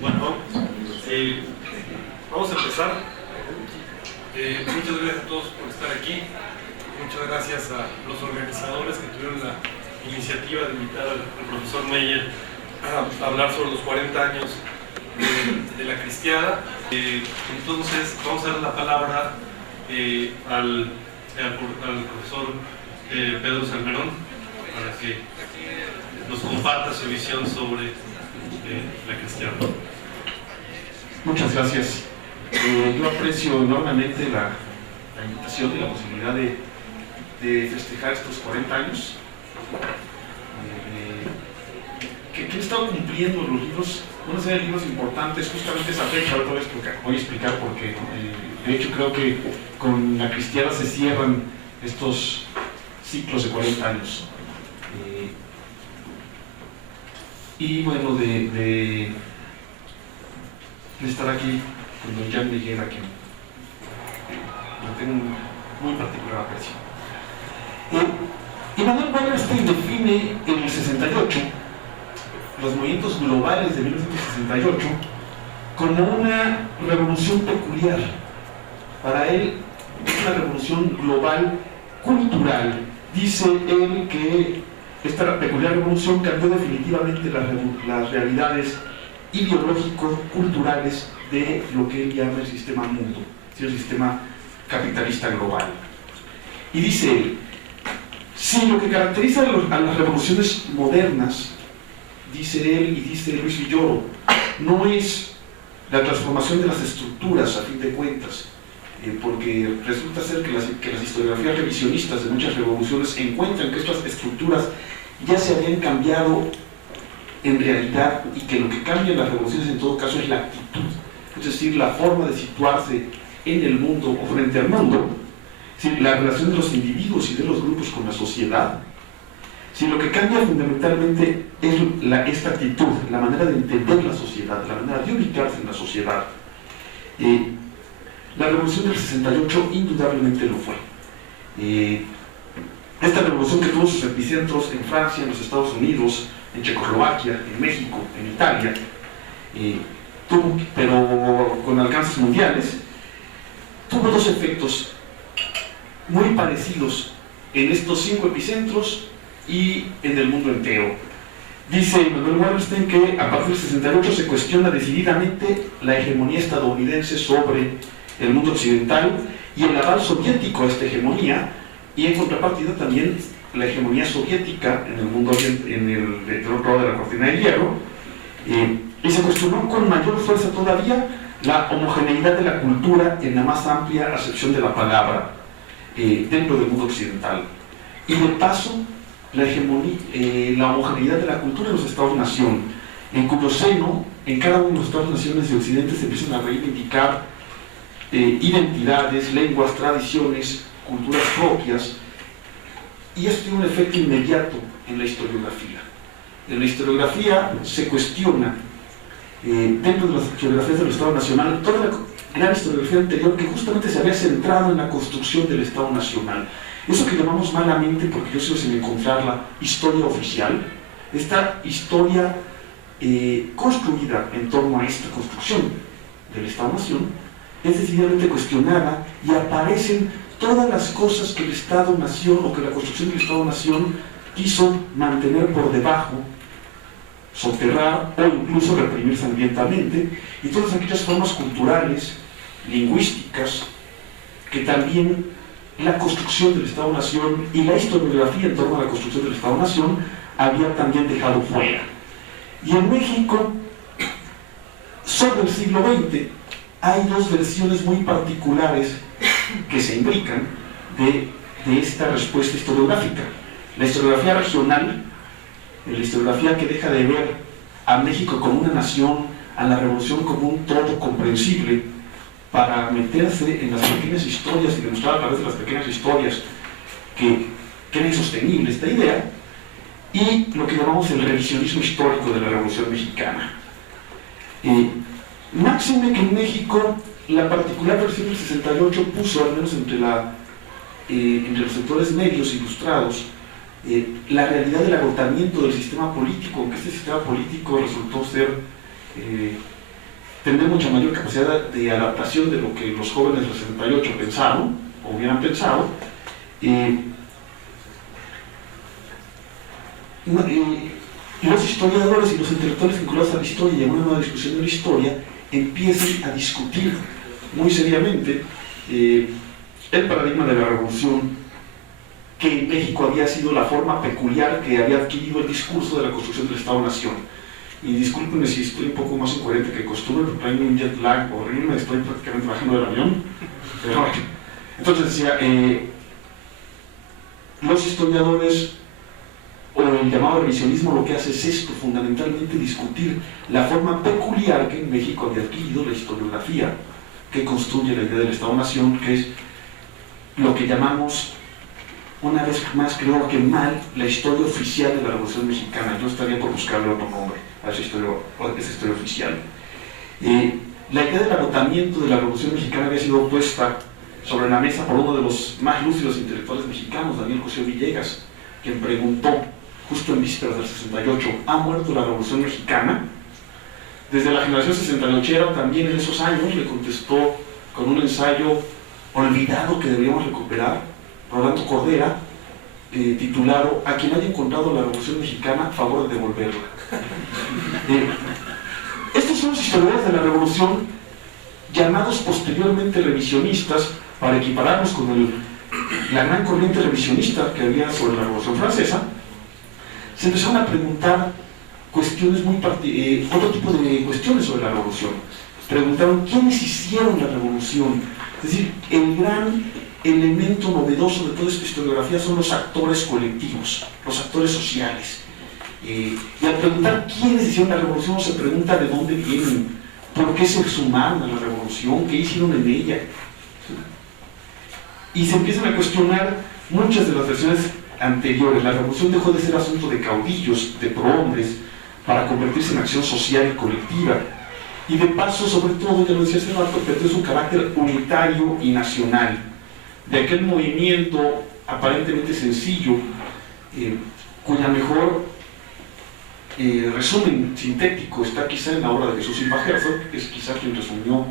Bueno, vamos a empezar. Muchas gracias a todos por estar aquí. Muchas gracias a los organizadores que tuvieron la iniciativa de invitar al profesor Meyer a hablar sobre los 40 años de la cristiada. Entonces, vamos a dar la palabra al profesor Pedro Salmerón para que nos comparta su visión sobre la cristiada. Muchas gracias. Yo aprecio enormemente la invitación y la posibilidad de festejar estos 40 años que he estado cumpliendo los libros, una serie de libros importantes, justamente esa fecha. Ahora voy a explicar porque de hecho creo que con la cristiada se cierran estos ciclos de 40 años. Y bueno, de estar aquí con don Jan Miguel, a quien le tengo un muy particular aprecio. Immanuel Wallerstein define en el 68 los movimientos globales de 1968 como una revolución peculiar. Para él es una revolución global cultural. Dice él que esta peculiar revolución cambió definitivamente las realidades ideológico-culturales de lo que él llama el sistema mundo, el sistema capitalista global. Y dice él, si lo que caracteriza a las revoluciones modernas, dice él y dice Luis Villoro, no es la transformación de las estructuras a fin de cuentas, porque resulta ser que las historiografías revisionistas de muchas revoluciones encuentran que estas estructuras ya se habían cambiado en realidad, y que lo que cambia en las revoluciones en todo caso es la actitud, es decir, la forma de situarse en el mundo o frente al mundo, la relación de los individuos y de los grupos con la sociedad. Si lo que cambia fundamentalmente es esta actitud, la manera de entender la sociedad, la manera de ubicarse en la sociedad. La revolución del 68 indudablemente lo fue. Esta revolución que tuvo sus epicentros en Francia, en los Estados Unidos, en Checoslovaquia, en México, en Italia, pero con alcances mundiales, tuvo dos efectos muy parecidos en estos 5 epicentros y en el mundo entero. Dice Immanuel Wallerstein que a partir del 68 se cuestiona decididamente la hegemonía estadounidense sobre el mundo occidental y el aval soviético a esta hegemonía, y en contrapartida también la hegemonía soviética en el mundo del otro lado de la cortina de hierro, y se cuestionó con mayor fuerza todavía la homogeneidad de la cultura en la más amplia acepción de la palabra dentro del mundo occidental, y de paso la homogeneidad de la cultura en los estados-nación, en cuyo seno, en cada uno de los estados-naciones de Occidente se empiezan a reivindicar identidades, lenguas, tradiciones, culturas propias, y esto tiene un efecto inmediato en la historiografía. En la historiografía se cuestiona, dentro de las geografías del Estado Nacional, toda la gran historiografía anterior que justamente se había centrado en la construcción del Estado Nacional. Eso que llamamos malamente, porque yo sigo sin encontrar la historia oficial, esta historia construida en torno a esta construcción del Estado-Nación, es decididamente cuestionada y aparecen todas las cosas que el Estado-Nación o que la construcción del Estado-Nación quiso mantener por debajo, soterrar o incluso reprimir sangrientamente, y todas aquellas formas culturales, lingüísticas, que también la construcción del Estado-Nación y la historiografía en torno a la construcción del Estado-Nación había también dejado fuera. Y en México, sobre el siglo XX, hay dos versiones muy particulares que se imbrican de esta respuesta historiográfica. La historiografía regional, la historiografía que deja de ver a México como una nación, a la revolución como un todo comprensible, para meterse en las pequeñas historias y demostrar a través de las pequeñas historias que era insostenible esta idea, y lo que llamamos el revisionismo histórico de la Revolución Mexicana. Máxime que en México la particular versión del 68 puso, al menos entre los sectores medios ilustrados, la realidad del agotamiento del sistema político, aunque este sistema político resultó ser tener mucha mayor capacidad de adaptación de lo que los jóvenes del 68 pensaron, o hubieran pensado. Los historiadores y los intelectuales vinculados a la historia y a una nueva discusión de la historia empiezan a discutir muy seriamente el paradigma de la revolución, que en México había sido la forma peculiar que había adquirido el discurso de la construcción del Estado-Nación. Y discúlpenme si estoy un poco más incoherente que costumbre, porque traigo un jet lag horrible, estoy prácticamente bajando del avión. Pero, entonces decía, los historiadores, o el llamado revisionismo, lo que hace es esto, fundamentalmente discutir la forma peculiar que en México había adquirido la historiografía que construye la idea del Estado-Nación, que es lo que llamamos, una vez más creo que mal, la historia oficial de la Revolución Mexicana. Yo estaría por buscarle otro nombre a esa historia oficial. La idea del agotamiento de la Revolución Mexicana había sido puesta sobre la mesa por uno de los más lúcidos intelectuales mexicanos, Daniel José Villegas, quien preguntó, justo en vísperas del 68, ¿ha muerto la Revolución Mexicana? Desde la generación 68 también en esos años le contestó con un ensayo olvidado que deberíamos recuperar, Rolando Cordera, titulado "A quien haya encontrado la Revolución Mexicana, a favor de devolverla". Estos son los historiadores de la Revolución, llamados posteriormente revisionistas, para equipararnos con la gran corriente revisionista que había sobre la Revolución Francesa. Se empezaron a preguntar cuestiones otro tipo de cuestiones sobre la Revolución. Preguntaron quiénes hicieron la Revolución. Es decir, el gran elemento novedoso de toda esta historiografía son los actores colectivos, los actores sociales. Y al preguntar quiénes hicieron la Revolución, se pregunta de dónde vienen, por qué se sumaron a la Revolución, qué hicieron en ella. Y se empiezan a cuestionar muchas de las versiones anteriores. La Revolución dejó de ser asunto de caudillos, de prohombres, para convertirse en acción social y colectiva. Y de paso, sobre todo, ya lo decía hace rato, perdió su carácter unitario y nacional. De aquel movimiento aparentemente sencillo, cuya mejor resumen sintético está quizá en la obra de Jesús Silva Herzog, que es quizá quien resumió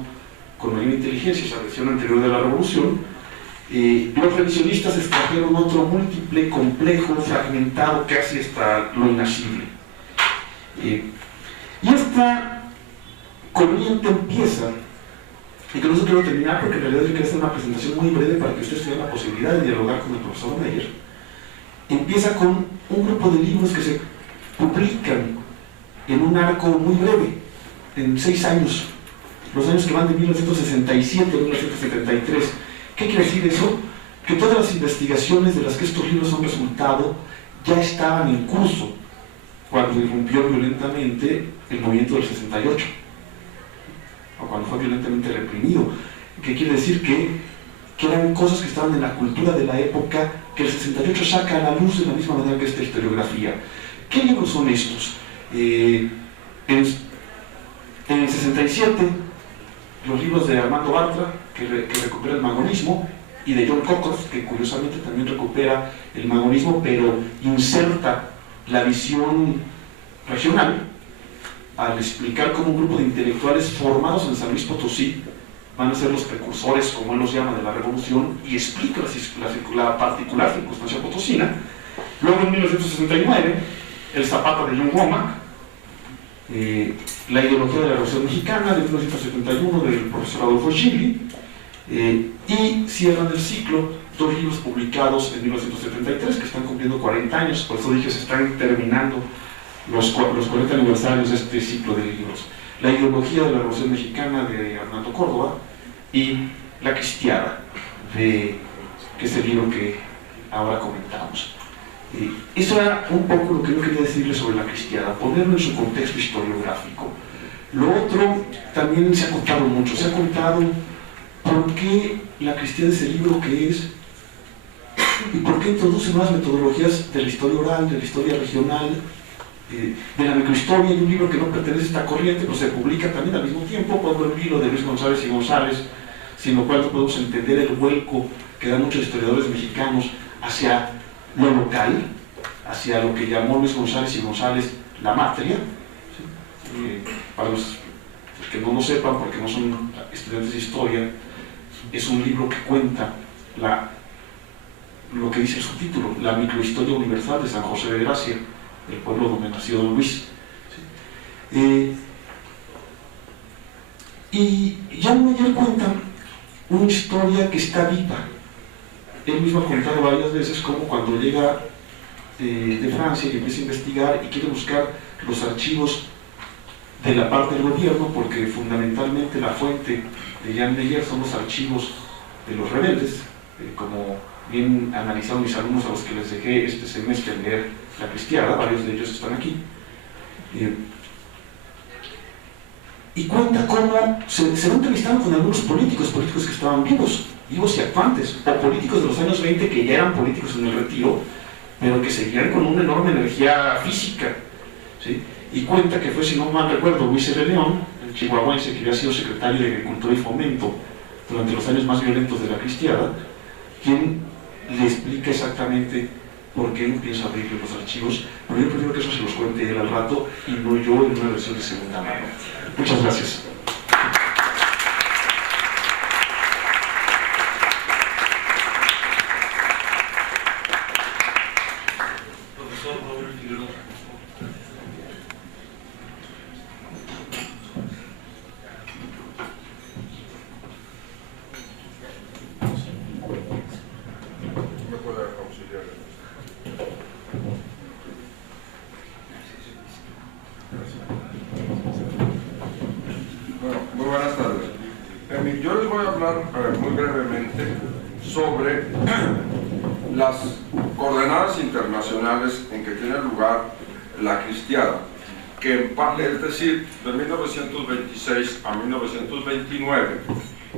con mayor inteligencia esa versión anterior de la Revolución. Los revisionistas extrajeron otro múltiple, complejo, fragmentado, casi hasta lo inasible. Y esta corriente empieza, y con eso quiero terminar porque en realidad yo quería hacer una presentación muy breve para que ustedes tengan la posibilidad de dialogar con el profesor Meyer. Empieza con un grupo de libros que se publican en un arco muy breve, en 6 años, los años que van de 1967 a 1973. ¿Qué quiere decir eso? Que todas las investigaciones de las que estos libros son resultado ya estaban en curso cuando irrumpió violentamente el movimiento del 68, o cuando fue violentamente reprimido. ¿Qué quiere decir? Que eran cosas que estaban en la cultura de la época, que el 68 saca a la luz de la misma manera que esta historiografía. ¿Qué libros son estos? En el 67, los libros de Armando Bartra, que recupera el magonismo, y de John Cockcroft, que curiosamente también recupera el magonismo, pero inserta la visión regional, al explicar cómo un grupo de intelectuales formados en San Luis Potosí van a ser los precursores, como él los llama, de la revolución, y explica la particular circunstancia potosina. Luego, en 1969, el Zapata de John Womack, la ideología de la Revolución Mexicana, de 1971, del profesor Adolfo Gigli, y cierran el ciclo 2 libros publicados en 1973 que están cumpliendo 40 años, por eso dije se están terminando los 40 aniversarios de este ciclo de libros: La ideología de la Revolución Mexicana, de Arnaldo Córdoba, y La Cristiada, que es el libro que ahora comentamos. Eso era un poco lo que yo quería decirles sobre La Cristiada, ponerlo en su contexto historiográfico. Lo otro también se ha contado mucho, se ha contado por qué La Cristiada es el libro que es, y por qué introduce nuevas metodologías de la historia oral, de la historia regional, de la microhistoria. Hay un libro que no pertenece a esta corriente, pero se publica también al mismo tiempo, Pueblo en Vilo, de Luis González y González, sin lo cual no podemos entender el vuelco que dan muchos historiadores mexicanos hacia lo local, hacia lo que llamó Luis González y González la matria. Para los que no lo sepan porque no son estudiantes de historia, es un libro que cuenta lo que dice el subtítulo, la microhistoria universal de San José de Gracia, el pueblo donde nació Don Luis. Y Jan Meyer cuenta una historia que está viva. Él mismo ha contado varias veces cómo cuando llega de Francia y empieza a investigar y quiere buscar los archivos de la parte del gobierno, porque fundamentalmente la fuente de Jan Meyer son los archivos de los rebeldes, como bien analizaron mis alumnos a los que les dejé este semestre leer La Cristiada, varios de ellos están aquí, y cuenta cómo se va entrevistando con algunos políticos que estaban vivos y actuantes, o políticos de los años 20 que ya eran políticos en el retiro, pero que seguían con una enorme energía física, ¿sí? Y cuenta que fue, si no mal recuerdo, Luis R. León, el chihuahuense que había sido secretario de Agricultura y Fomento durante los años más violentos de La Cristiada, quien le explica exactamente por qué no piensa abrirle los archivos, pero yo prefiero que eso se los cuente él al rato y no yo en una versión de segunda mano. Muchas gracias. Muy brevemente sobre las coordenadas internacionales en que tiene lugar La Cristiada, que es decir, de 1926 a 1929,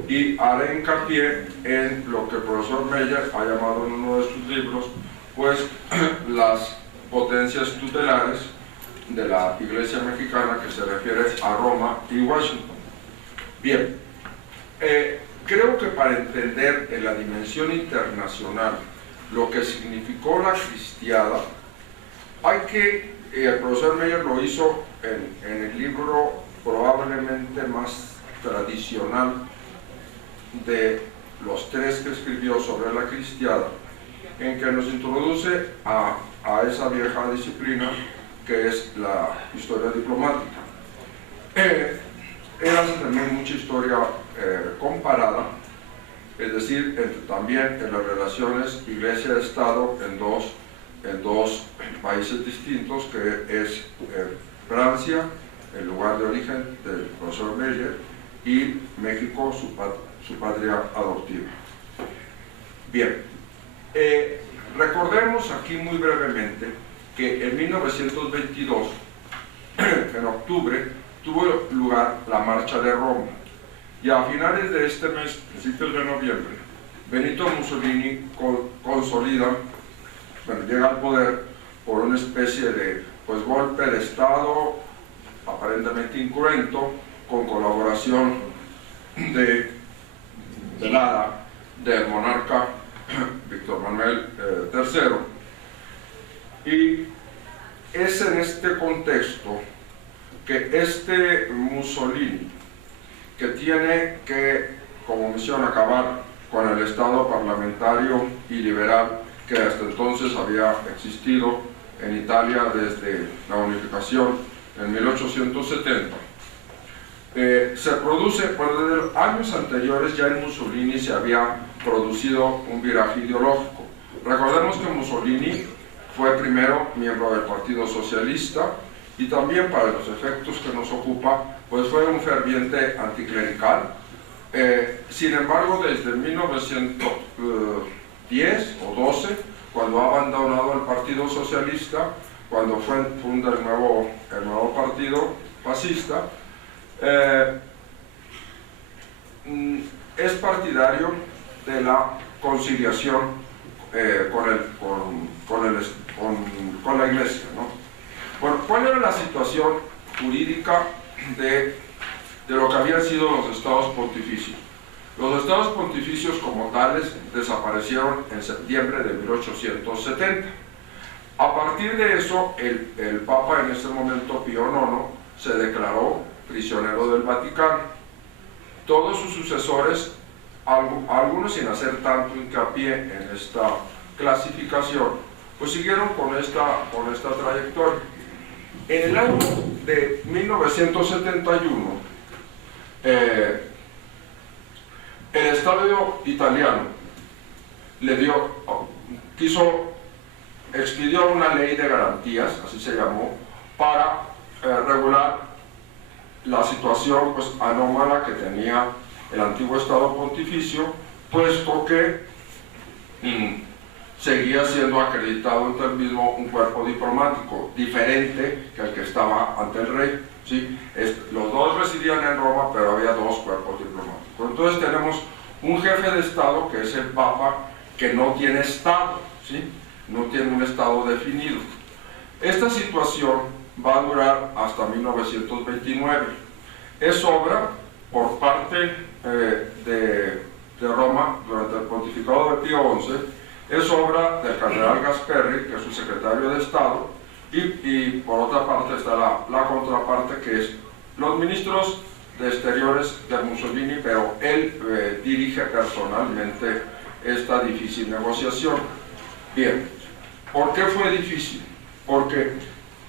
y haré hincapié en lo que el profesor Meyer ha llamado en uno de sus libros, pues las potencias tutelares de la Iglesia mexicana, que se refiere a Roma y Washington. Bien, creo que para entender en la dimensión internacional lo que significó La Cristiada, hay que, el profesor Meyer lo hizo en el libro probablemente más tradicional de los tres que escribió sobre La Cristiada, en que nos introduce a esa vieja disciplina que es la historia diplomática. Él hace también mucha historia comparada, es decir, también en las relaciones Iglesia-Estado en dos países distintos, que es Francia, el lugar de origen del profesor Meyer, y México, su patria adoptiva. Bien, recordemos aquí muy brevemente que en 1922, en octubre, tuvo lugar la Marcha de Roma, y a finales de este mes, principios de noviembre, Benito Mussolini llega al poder por una especie de golpe de Estado aparentemente incruento, con colaboración velada del monarca Víctor Manuel III, y es en este contexto que este Mussolini, que tiene que, como misión, acabar con el Estado parlamentario y liberal que hasta entonces había existido en Italia desde la unificación en 1870, se produce, desde años anteriores ya en Mussolini se había producido un viraje ideológico. Recordemos que Mussolini fue primero miembro del Partido Socialista, y también, para los efectos que nos ocupa, pues fue un ferviente anticlerical. Sin embargo, desde 1910 o 12, cuando ha abandonado el Partido Socialista, cuando funda el nuevo partido fascista, es partidario de la conciliación con la Iglesia, ¿no? Bueno, ¿cuál era la situación jurídica de lo que habían sido los estados pontificios? Los estados pontificios como tales desaparecieron en septiembre de 1870. A partir de eso, el Papa en ese momento, Pío IX, se declaró prisionero del Vaticano. Todos sus sucesores, algunos sin hacer tanto hincapié en esta clasificación, pues siguieron con esta trayectoria. En el año de 1971, el Estado italiano expidió una ley de garantías, así se llamó, para regular la situación pues, anómala que tenía el antiguo Estado Pontificio, puesto que seguía siendo acreditado ante el mismo un cuerpo diplomático diferente que el que estaba ante el rey, ¿sí? Los dos residían en Roma, pero había dos cuerpos diplomáticos. Entonces tenemos un jefe de Estado, que es el Papa, que no tiene Estado, ¿sí? No tiene un Estado definido. Esta situación va a durar hasta 1929. Es obra por parte de Roma durante el pontificado de Pío XI, es obra del cardenal Gasperri, que es su secretario de Estado, y por otra parte está la contraparte, que es los ministros de Exteriores de Mussolini, pero él dirige personalmente esta difícil negociación. Bien, ¿por qué fue difícil? Porque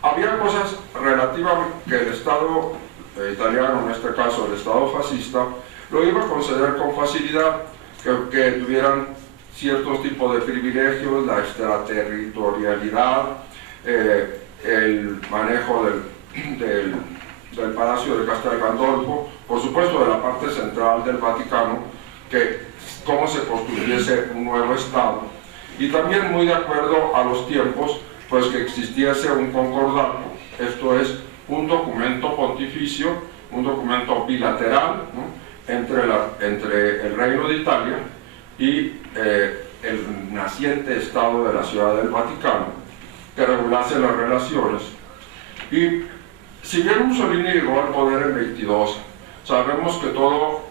había cosas relativamente que el Estado italiano, en este caso el Estado fascista, lo iba a conceder con facilidad, que tuvieran ciertos tipos de privilegios, la extraterritorialidad, el manejo del Palacio de Castel Gandolfo, por supuesto de la parte central del Vaticano, que cómo se construyese un nuevo Estado, y también muy de acuerdo a los tiempos, pues que existiese un concordato, esto es, un documento pontificio, un documento bilateral, ¿no?, entre el Reino de Italia y el naciente Estado de la Ciudad del Vaticano, que regulase las relaciones. Y si bien Mussolini llegó al poder en 22, sabemos que todos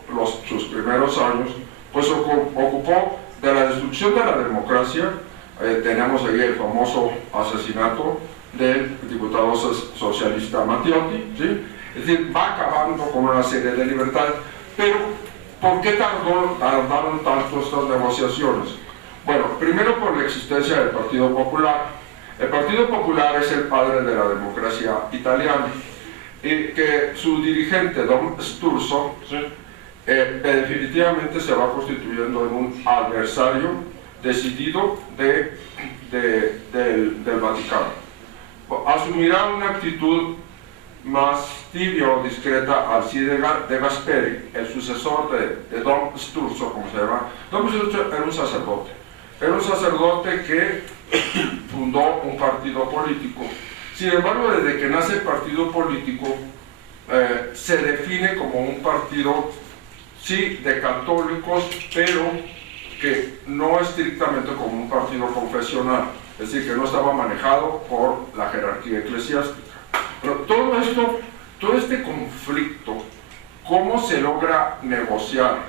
sus primeros años pues ocupó de la destrucción de la democracia. Tenemos ahí el famoso asesinato del diputado socialista Matteotti, ¿sí? Es decir, va acabando con una serie de libertades. Pero, ¿por qué tardaron tanto estas negociaciones? Bueno, primero por la existencia del Partido Popular. El Partido Popular es el padre de la democracia italiana, y que su dirigente, Don Sturzo, ¿sí?, definitivamente se va constituyendo en un adversario decidido del Vaticano. Asumirá una actitud más tibia o discreta Alcide de Gasperi, el sucesor de Don Sturzo, como se llama. Don Sturzo era un sacerdote que fundó un partido político. Sin embargo, desde que nace el partido político, se define como un partido, sí, de católicos, pero que no estrictamente como un partido confesional, es decir, que no estaba manejado por la jerarquía eclesiástica. Pero todo este conflicto, ¿cómo se logra negociar?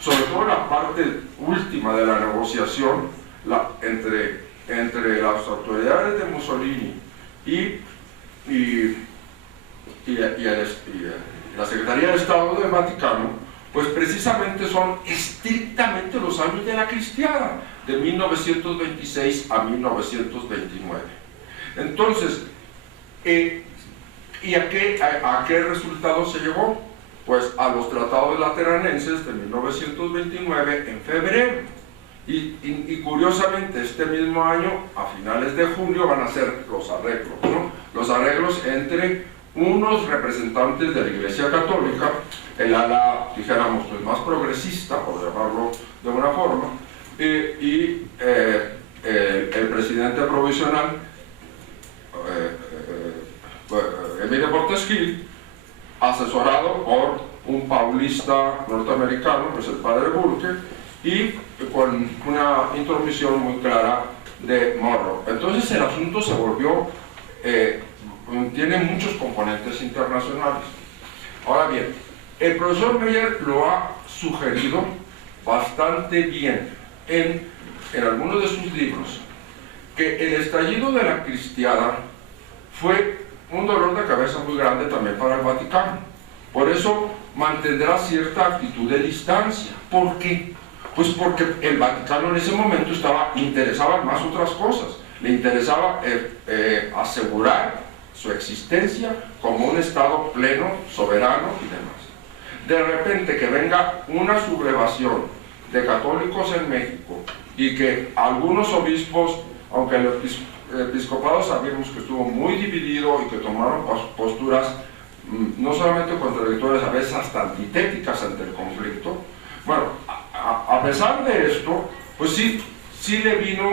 Sobre todo la parte última de la negociación entre las autoridades de Mussolini y la Secretaría de Estado del Vaticano, pues precisamente son estrictamente los años de la Cristiada, de 1926 a 1929. Entonces, ¿y a qué resultado se llegó? Pues a los tratados lateranenses de 1929 en febrero. Y curiosamente, este mismo año, a finales de julio, van a ser los arreglos, ¿no? Los arreglos entre unos representantes de la Iglesia Católica, el ala, dijéramos, pues, más progresista, por llamarlo de una forma, y el presidente provisional, Emilio Montesquieu, asesorado por un paulista norteamericano, pues el padre Burke, y con una intromisión muy clara de Monroe. Entonces el asunto se volvió, tiene muchos componentes internacionales. Ahora bien, el profesor Meyer lo ha sugerido bastante bien en algunos de sus libros, que el estallido de la Cristiada fue un dolor de cabeza muy grande también para el Vaticano. Por eso mantendrá cierta actitud de distancia. ¿Por qué? Pues porque el Vaticano en ese momento interesaba en más otras cosas. Le interesaba asegurar su existencia como un Estado pleno, soberano y demás. De repente que venga una sublevación de católicos en México y que algunos obispos, aunque el episcopado sabíamos que estuvo muy dividido y que tomaron posturas no solamente contradictorias, a veces hasta antitéticas ante el conflicto, bueno, a pesar de esto, pues sí le vino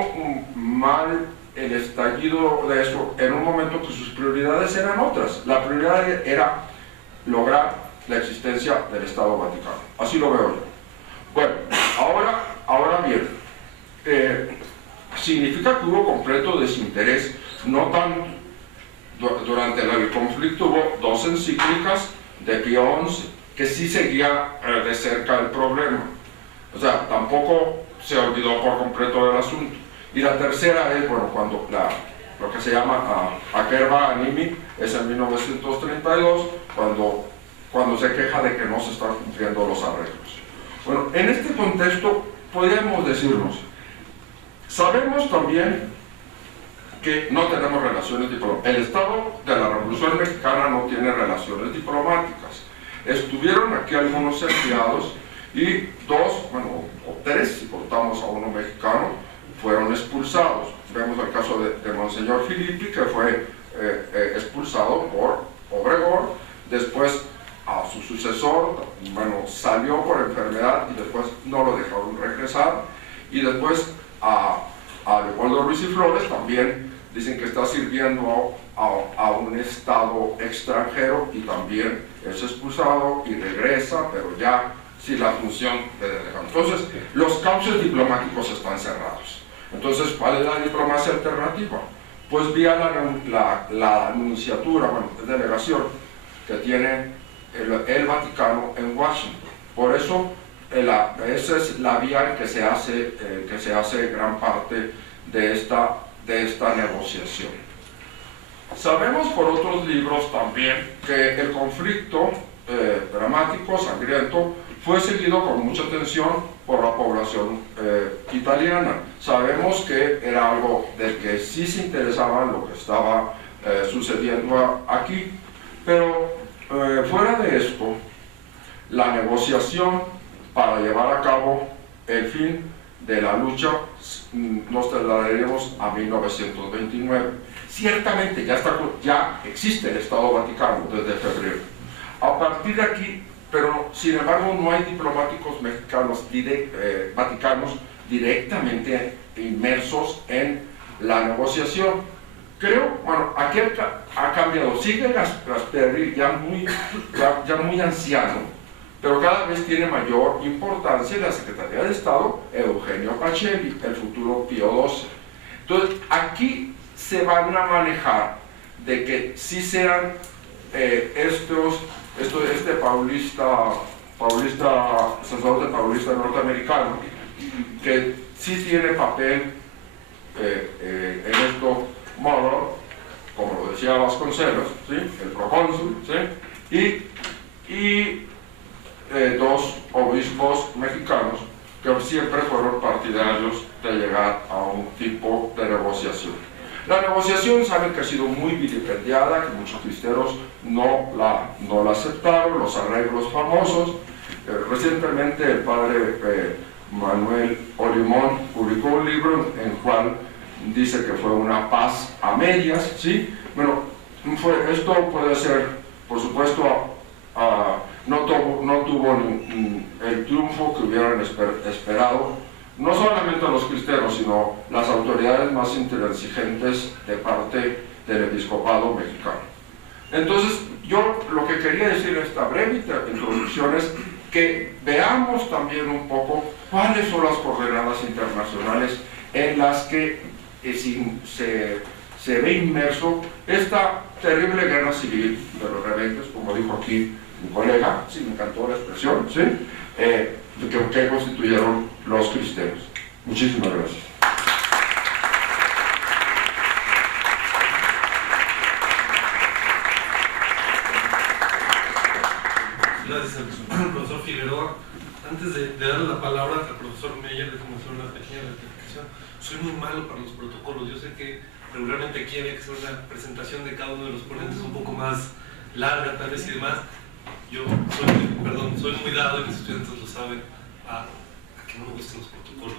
mal el estallido de eso en un momento que sus prioridades eran otras. La prioridad era lograr la existencia del Estado Vaticano. Así lo veo yo. Bueno, ahora bien, significa que hubo completo desinterés, no tanto. Durante el conflicto hubo 2 encíclicas de Pío XI que sí seguía de cerca el problema. O sea, tampoco se olvidó por completo del asunto. Y la tercera es, bueno, cuando lo que se llama Acerba Animi es en 1932, cuando se queja de que no se están cumpliendo los arreglos. Bueno, en este contexto podríamos decirnos, sabemos también que no tenemos relaciones diplomáticas. El Estado de la Revolución Mexicana no tiene relaciones diplomáticas. Estuvieron aquí algunos enviados y 2, bueno, o 3, si contamos a uno mexicano, fueron expulsados. Vemos el caso de Monseñor Filippi, que fue expulsado por Obregón. Después a su sucesor, bueno, salió por enfermedad y después no lo dejaron regresar. Y después a Leopoldo Ruiz y Flores también dicen que está sirviendo a un Estado extranjero y también es expulsado y regresa, pero ya sin la función de delegado. Entonces, los cauces diplomáticos están cerrados. Entonces, ¿cuál es la diplomacia alternativa? Pues vía la nunciatura, bueno, delegación que tiene el Vaticano en Washington. Por eso, esa es la vía en que se hace gran parte de esta negociación. Sabemos por otros libros también que el conflicto dramático, sangriento, fue seguido con mucha atención por la población italiana. Sabemos que era algo del que sí se interesaba lo que estaba sucediendo aquí, pero fuera de esto, la negociación para llevar a cabo el fin de la lucha nos trasladaremos a 1929. Ciertamente ya existe el Estado Vaticano desde febrero. A partir de aquí, pero sin embargo no hay diplomáticos mexicanos vaticanos directamente inmersos en la negociación. Creo, bueno, aquí ha cambiado. Sigue Gasperri ya muy anciano, pero cada vez tiene mayor importancia la Secretaría de Estado Eugenio Pacelli, el futuro Pío XII. Entonces, aquí se van a manejar de que sí sean sacerdote paulista norteamericano, que sí tiene papel en esto, Moro, como lo decía Vasconcelos, ¿sí? El procónsul, ¿sí? Y 2 obispos mexicanos que siempre fueron partidarios de llegar a un tipo de negociación. La negociación, saben que ha sido muy vilipendiada, que muchos cristeros no la aceptaron, los arreglos famosos. Recientemente el padre Manuel Olimón publicó un libro en el cual dice que fue una paz a medias, ¿sí? Bueno, esto puede ser, por supuesto, no tuvo el triunfo que hubieran esperado, no solamente los cristeros, sino las autoridades más intransigentes de parte del episcopado mexicano. Entonces, yo lo que quería decir en esta breve introducción es que veamos también un poco cuáles son las coordenadas internacionales en las que se ve inmerso esta terrible guerra civil de los rebeldes, como dijo aquí mi colega, sí, me encantó la expresión, ¿sí? Que constituyeron los cristeros. Muchísimas gracias. la palabra al profesor Meyer, déjame hacer una pequeña rectificación. Soy muy malo para los protocolos. Yo sé que regularmente aquí había que hacer una presentación de cada uno de los ponentes un poco más larga, tal vez y demás. Yo soy muy dado, y mis estudiantes lo saben, a que no me gusten los protocolos.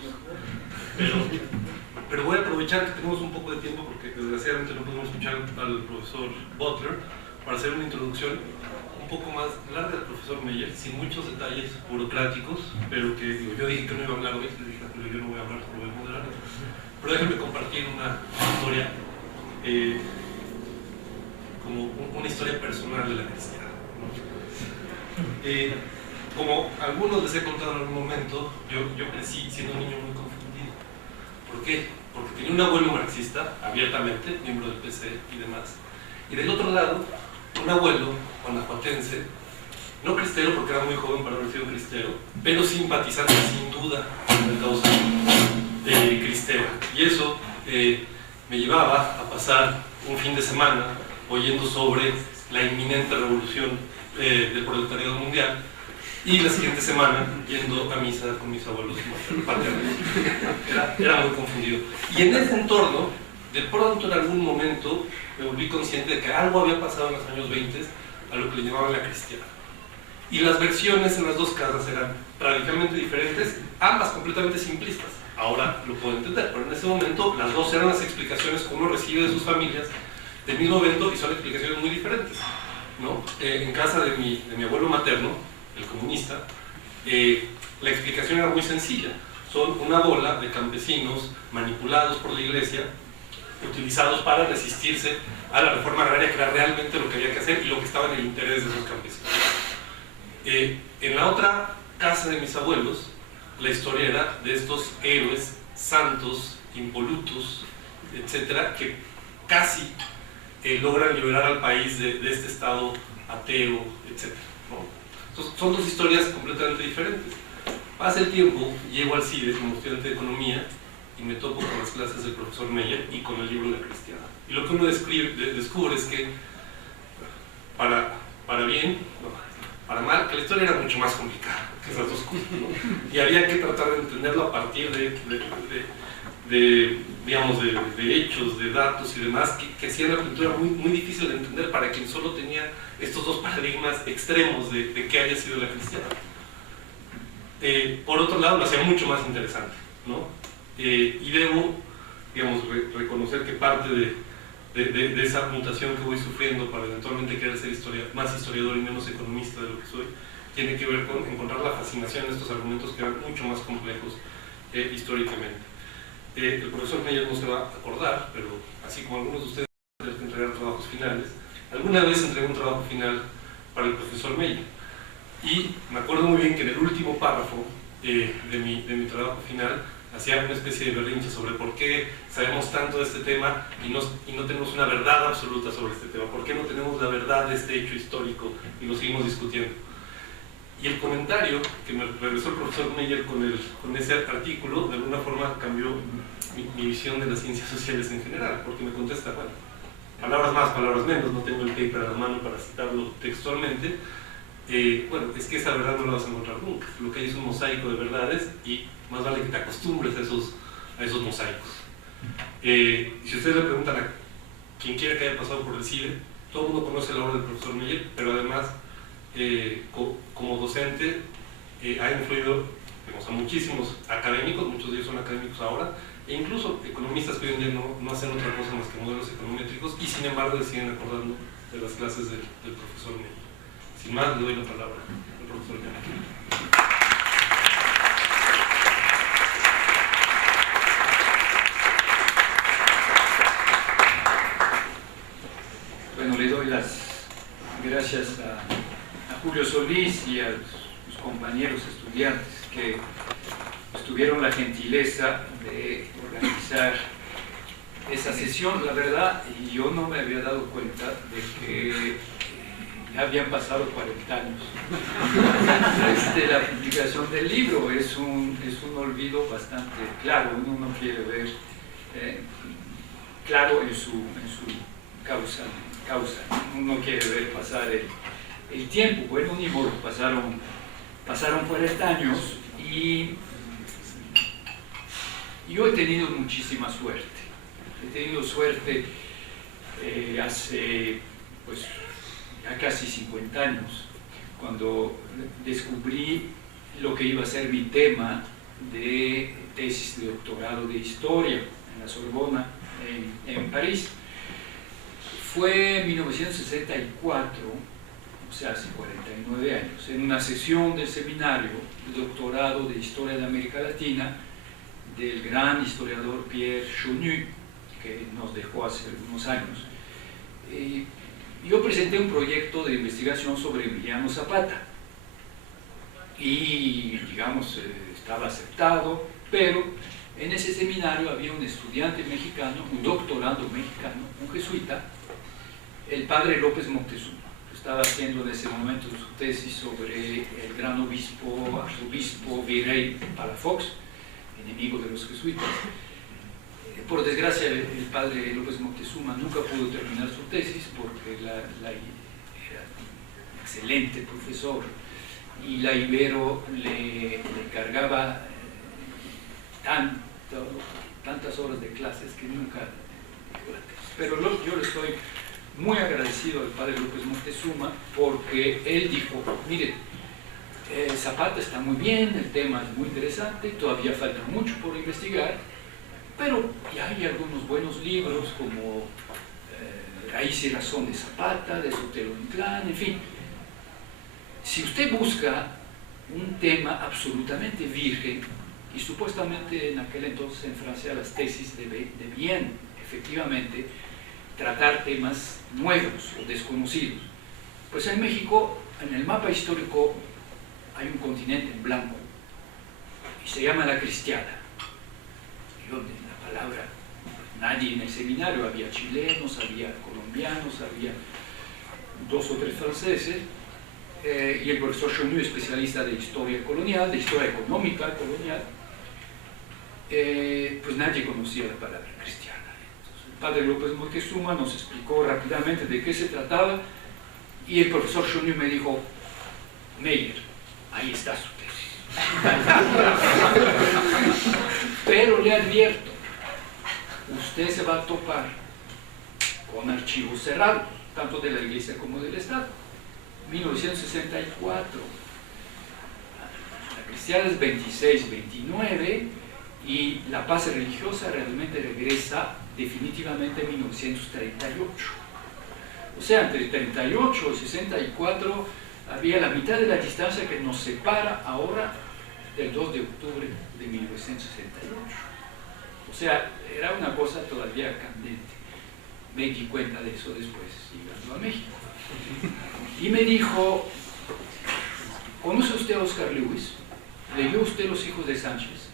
Pero voy a aprovechar que tenemos un poco de tiempo, porque desgraciadamente no podemos escuchar al profesor Butler, para hacer una introducción un poco más larga del profesor Meyer, sin muchos detalles burocráticos, pero que yo dije que no iba a hablar hoy, le dije a Julio, yo no voy a hablar, lo voy a moderar. Pero déjenme compartir una historia, como una historia personal de la cristiana, ¿no? Como algunos les he contado en algún momento, yo crecí siendo un niño muy confundido. ¿Por qué? Porque tenía un abuelo marxista, abiertamente, miembro del PC y demás, y del otro lado, un abuelo guanajuatense, no cristero porque era muy joven para haber sido cristero, pero simpatizante sin duda con la causa cristera. Y eso me llevaba a pasar un fin de semana oyendo sobre la inminente revolución del proletariado mundial, y la siguiente semana yendo a misa con mis abuelos paternos. Era muy confundido. Y en ese entorno, de pronto en algún momento, me volví consciente de que algo había pasado en los años 20 a lo que le llamaban la cristiana. Y las versiones en las dos casas eran radicalmente diferentes, ambas completamente simplistas. Ahora lo puedo entender, pero en ese momento las dos eran las explicaciones que uno recibe de sus familias del mismo evento, y son explicaciones muy diferentes, ¿no? En casa de mi abuelo materno, el comunista, la explicación era muy sencilla. Son una bola de campesinos manipulados por la iglesia, utilizados para resistirse a la reforma agraria, que era realmente lo que había que hacer y lo que estaba en el interés de esos campesinos. En la otra casa de mis abuelos, la historia era de estos héroes santos, impolutos, etcétera, que casi logran liberar al país de este estado ateo, etcétera, ¿no? Entonces, son dos historias completamente diferentes. Pasa el tiempo, llego al CIDE como estudiante de economía y me topo con las clases del profesor Meyer y con el libro La Cristiana. Y lo que uno descubre es que, para bien, para mal, que la historia era mucho más complicada que esas dos cosas, ¿no? Y había que tratar de entenderlo a partir digamos, de hechos, de datos y demás, que hacían la cultura muy, muy difícil de entender para quien solo tenía estos dos paradigmas extremos de qué había sido la cristiana. Por otro lado, lo hacía mucho más interesante, ¿no? Y debo, digamos, reconocer que parte de esa mutación que voy sufriendo para eventualmente querer ser más historiador y menos economista de lo que soy, tiene que ver con encontrar la fascinación en estos argumentos que eran mucho más complejos históricamente. El profesor Meyer no se va a acordar, pero así como algunos de ustedes tienen que entregar trabajos finales, alguna vez entregué un trabajo final para el profesor Meyer. Y me acuerdo muy bien que en el último párrafo de mi trabajo final hacía una especie de berrinche sobre por qué sabemos tanto de este tema y no tenemos una verdad absoluta sobre este tema, por qué no tenemos la verdad de este hecho histórico y lo seguimos discutiendo. Y el comentario que me regresó el profesor Meyer con ese artículo, de alguna forma cambió mi visión de las ciencias sociales en general, porque me contesta, bueno, palabras más, palabras menos, no tengo el paper a la mano para citarlo textualmente, bueno, es que esa verdad no la vas a encontrar nunca. Lo que hay es un mosaico de verdades y más vale que te acostumbres a esos mosaicos. Si ustedes le preguntan a quien quiera que haya pasado por el CIDE, todo el mundo conoce la obra del profesor Meyer, pero además como docente ha influido, digamos, a muchísimos académicos, muchos de ellos son académicos ahora, e incluso economistas que hoy en día no hacen otra cosa más que modelos econométricos y sin embargo siguen acordando de las clases del profesor Meyer. Sin más, le doy la palabra al profesor Meyer. Bueno, le doy las gracias a Julio Solís y a sus compañeros estudiantes que tuvieron la gentileza de organizar esa sesión. La verdad, yo no me había dado cuenta de que ya habían pasado 40 años desde la publicación del libro. Es un olvido bastante claro, uno no quiere ver claro en su causa, uno quiere ver pasar el tiempo. Bueno, ni modo, pasaron 40 años Y yo he tenido muchísima suerte. He tenido suerte hace pues, ya casi 50 años, cuando descubrí lo que iba a ser mi tema de tesis de doctorado de historia en la Sorbona, en París. Fue en 1964, o sea, hace 49 años, en una sesión del seminario de doctorado de Historia de América Latina del gran historiador Pierre Chonu, que nos dejó hace algunos años. Yo presenté un proyecto de investigación sobre Emiliano Zapata y, digamos, estaba aceptado, pero en ese seminario había un estudiante mexicano, un doctorando mexicano, un jesuita, el padre López Moctezuma. Estaba haciendo en ese momento su tesis sobre el gran obispo, arzobispo virrey Palafox, enemigo de los jesuitas. Por desgracia, el padre López Moctezuma nunca pudo terminar su tesis porque era un excelente profesor y la Ibero le cargaba tantas horas de clases que nunca... Pero yo le estoy muy agradecido al padre López Moctezuma porque él dijo, mire, Zapata está muy bien, el tema es muy interesante, todavía falta mucho por investigar, pero ya hay algunos buenos libros como Raíz y Razón de Zapata, de Sotero Inclán, en fin. Si usted busca un tema absolutamente virgen, y supuestamente en aquel entonces en Francia las tesis debían efectivamente tratar temas nuevos o desconocidos, pues en México, en el mapa histórico, hay un continente en blanco y se llama la Cristiada. Y donde la palabra, nadie en el seminario, había chilenos, había colombianos, había 2 o 3 franceses, y el profesor Chonu, especialista de historia colonial, de historia económica colonial, pues nadie conocía la palabra cristiana. Entonces, el padre López Moctezuma nos explicó rápidamente de qué se trataba y el profesor Chonu me dijo, Meyer, ahí está su tesis. Pero le advierto, usted se va a topar con archivos cerrados, tanto de la Iglesia como del Estado. 1964, la cristiana es 26-29 y la paz religiosa realmente regresa definitivamente en 1938. O sea, entre 38 y 64 había la mitad de la distancia que nos separa ahora del 2 de octubre de 1968. O sea, era una cosa todavía candente. Me di cuenta de eso después, llegando a México. Y me dijo, ¿conoce usted a Oscar Lewis? ¿Leyó usted Los hijos de Sánchez?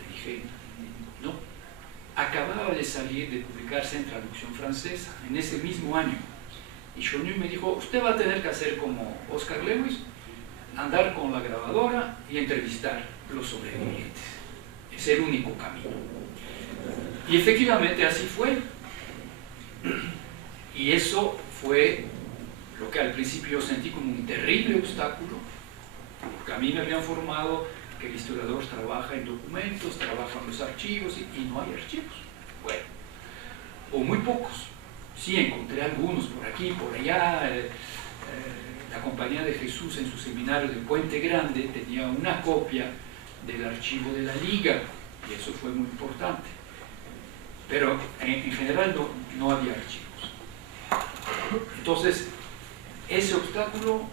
Le dije, no. Acababa de salir de publicarse en traducción francesa, en ese mismo año. Y Chonu me dijo, usted va a tener que hacer como Oscar Lewis, andar con la grabadora y entrevistar los sobrevivientes. Es el único camino. Y efectivamente así fue. Y eso fue lo que al principio sentí como un terrible obstáculo, porque a mí me habían formado que el historiador trabaja en documentos, trabaja en los archivos y no hay archivos. Bueno, o muy pocos. Sí, encontré algunos por aquí, por allá. La Compañía de Jesús en su seminario de Puente Grande tenía una copia del archivo de la Liga y eso fue muy importante. Pero en general no había archivos. Entonces, ese obstáculo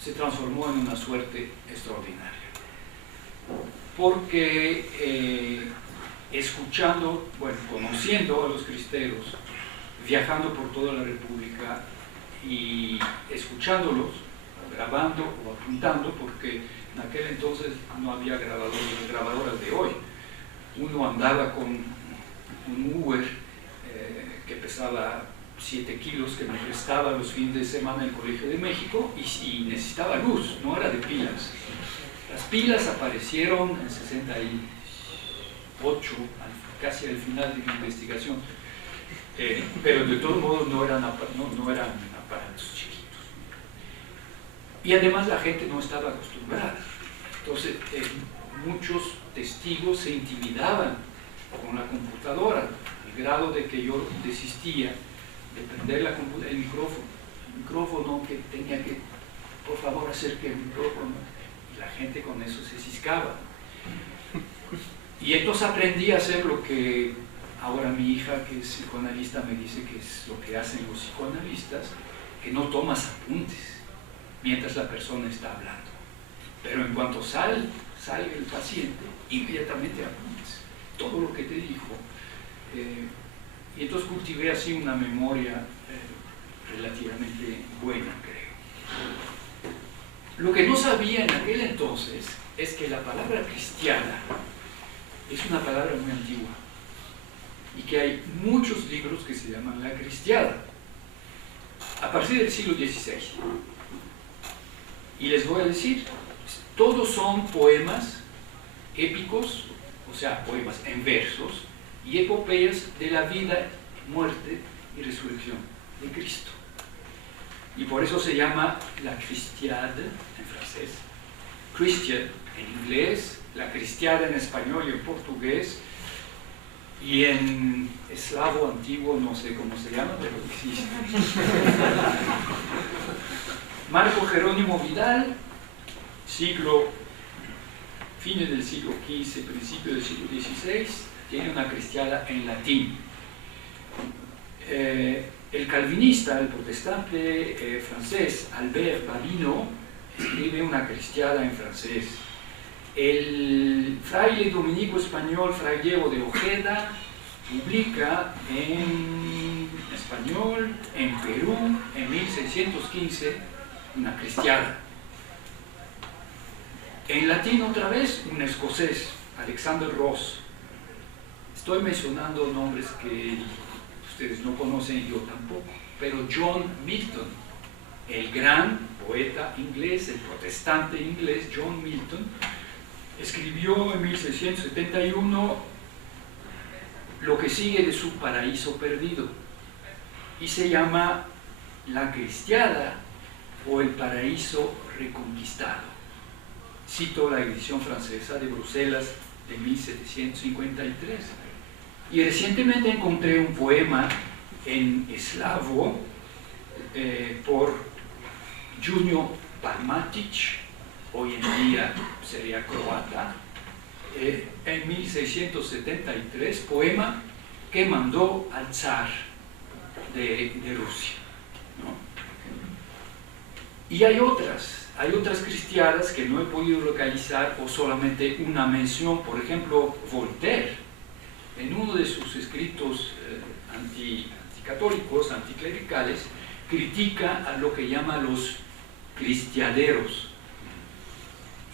se transformó en una suerte extraordinaria. Porque escuchando, bueno, conociendo a los cristeros, viajando por toda la República y escuchándolos, grabando o apuntando, porque en aquel entonces no había grabadoras de hoy. Uno andaba con un Uber que pesaba 7 kilos, que me prestaba los fines de semana en el Colegio de México y necesitaba luz, no era de pilas. Las pilas aparecieron en 68, casi al final de mi investigación. Pero de todos modos no eran aparatos chiquitos. Y además la gente no estaba acostumbrada. Entonces, muchos testigos se intimidaban con la computadora, al grado de que yo desistía de prender el micrófono que tenía que, por favor, acerque el micrófono, y la gente con eso se ciscaba. Y entonces aprendí a hacer lo que ahora mi hija, que es psicoanalista, me dice que es lo que hacen los psicoanalistas, que no tomas apuntes mientras la persona está hablando. Pero en cuanto salga el paciente, inmediatamente apuntes todo lo que te dijo. Y entonces cultivé así una memoria relativamente buena, creo. Lo que no sabía en aquel entonces es que la palabra cristiana es una palabra muy antigua y que hay muchos libros que se llaman la cristiada a partir del siglo XVI. Y les voy a decir, todos son poemas épicos, o sea, poemas en versos y epopeyas de la vida, muerte y resurrección de Cristo. Y por eso se llama la Christiade en francés, Christian en inglés, la Cristiada en español y en portugués, y en eslavo antiguo no sé cómo se llama, pero existe. Marco Jerónimo Vidal, fines del siglo XV, principio del siglo XVI, tiene una cristiada en latín. El calvinista, el protestante francés Albert Babino, escribe una cristiada en francés. El fraile dominico español Fray Diego de Ojeda publica en español, en Perú, en 1615, una cristiada. En latín otra vez, un escocés, Alexander Ross. Estoy mencionando nombres que ustedes no conocen y yo tampoco, pero John Milton, el gran poeta inglés, el protestante inglés John Milton, escribió en 1671 lo que sigue de su Paraíso Perdido y se llama La Cristiada o El Paraíso Reconquistado. Cito la edición francesa de Bruselas de 1753. Y recientemente encontré un poema en eslavo por Junio Palmatic, hoy en día sería croata, en 1673, poema que mandó al zar de Rusia, ¿no? Y hay otras cristiadas que no he podido localizar o solamente una mención. Por ejemplo, Voltaire, en uno de sus escritos anticatólicos, anticlericales, critica a lo que llama los cristiaderos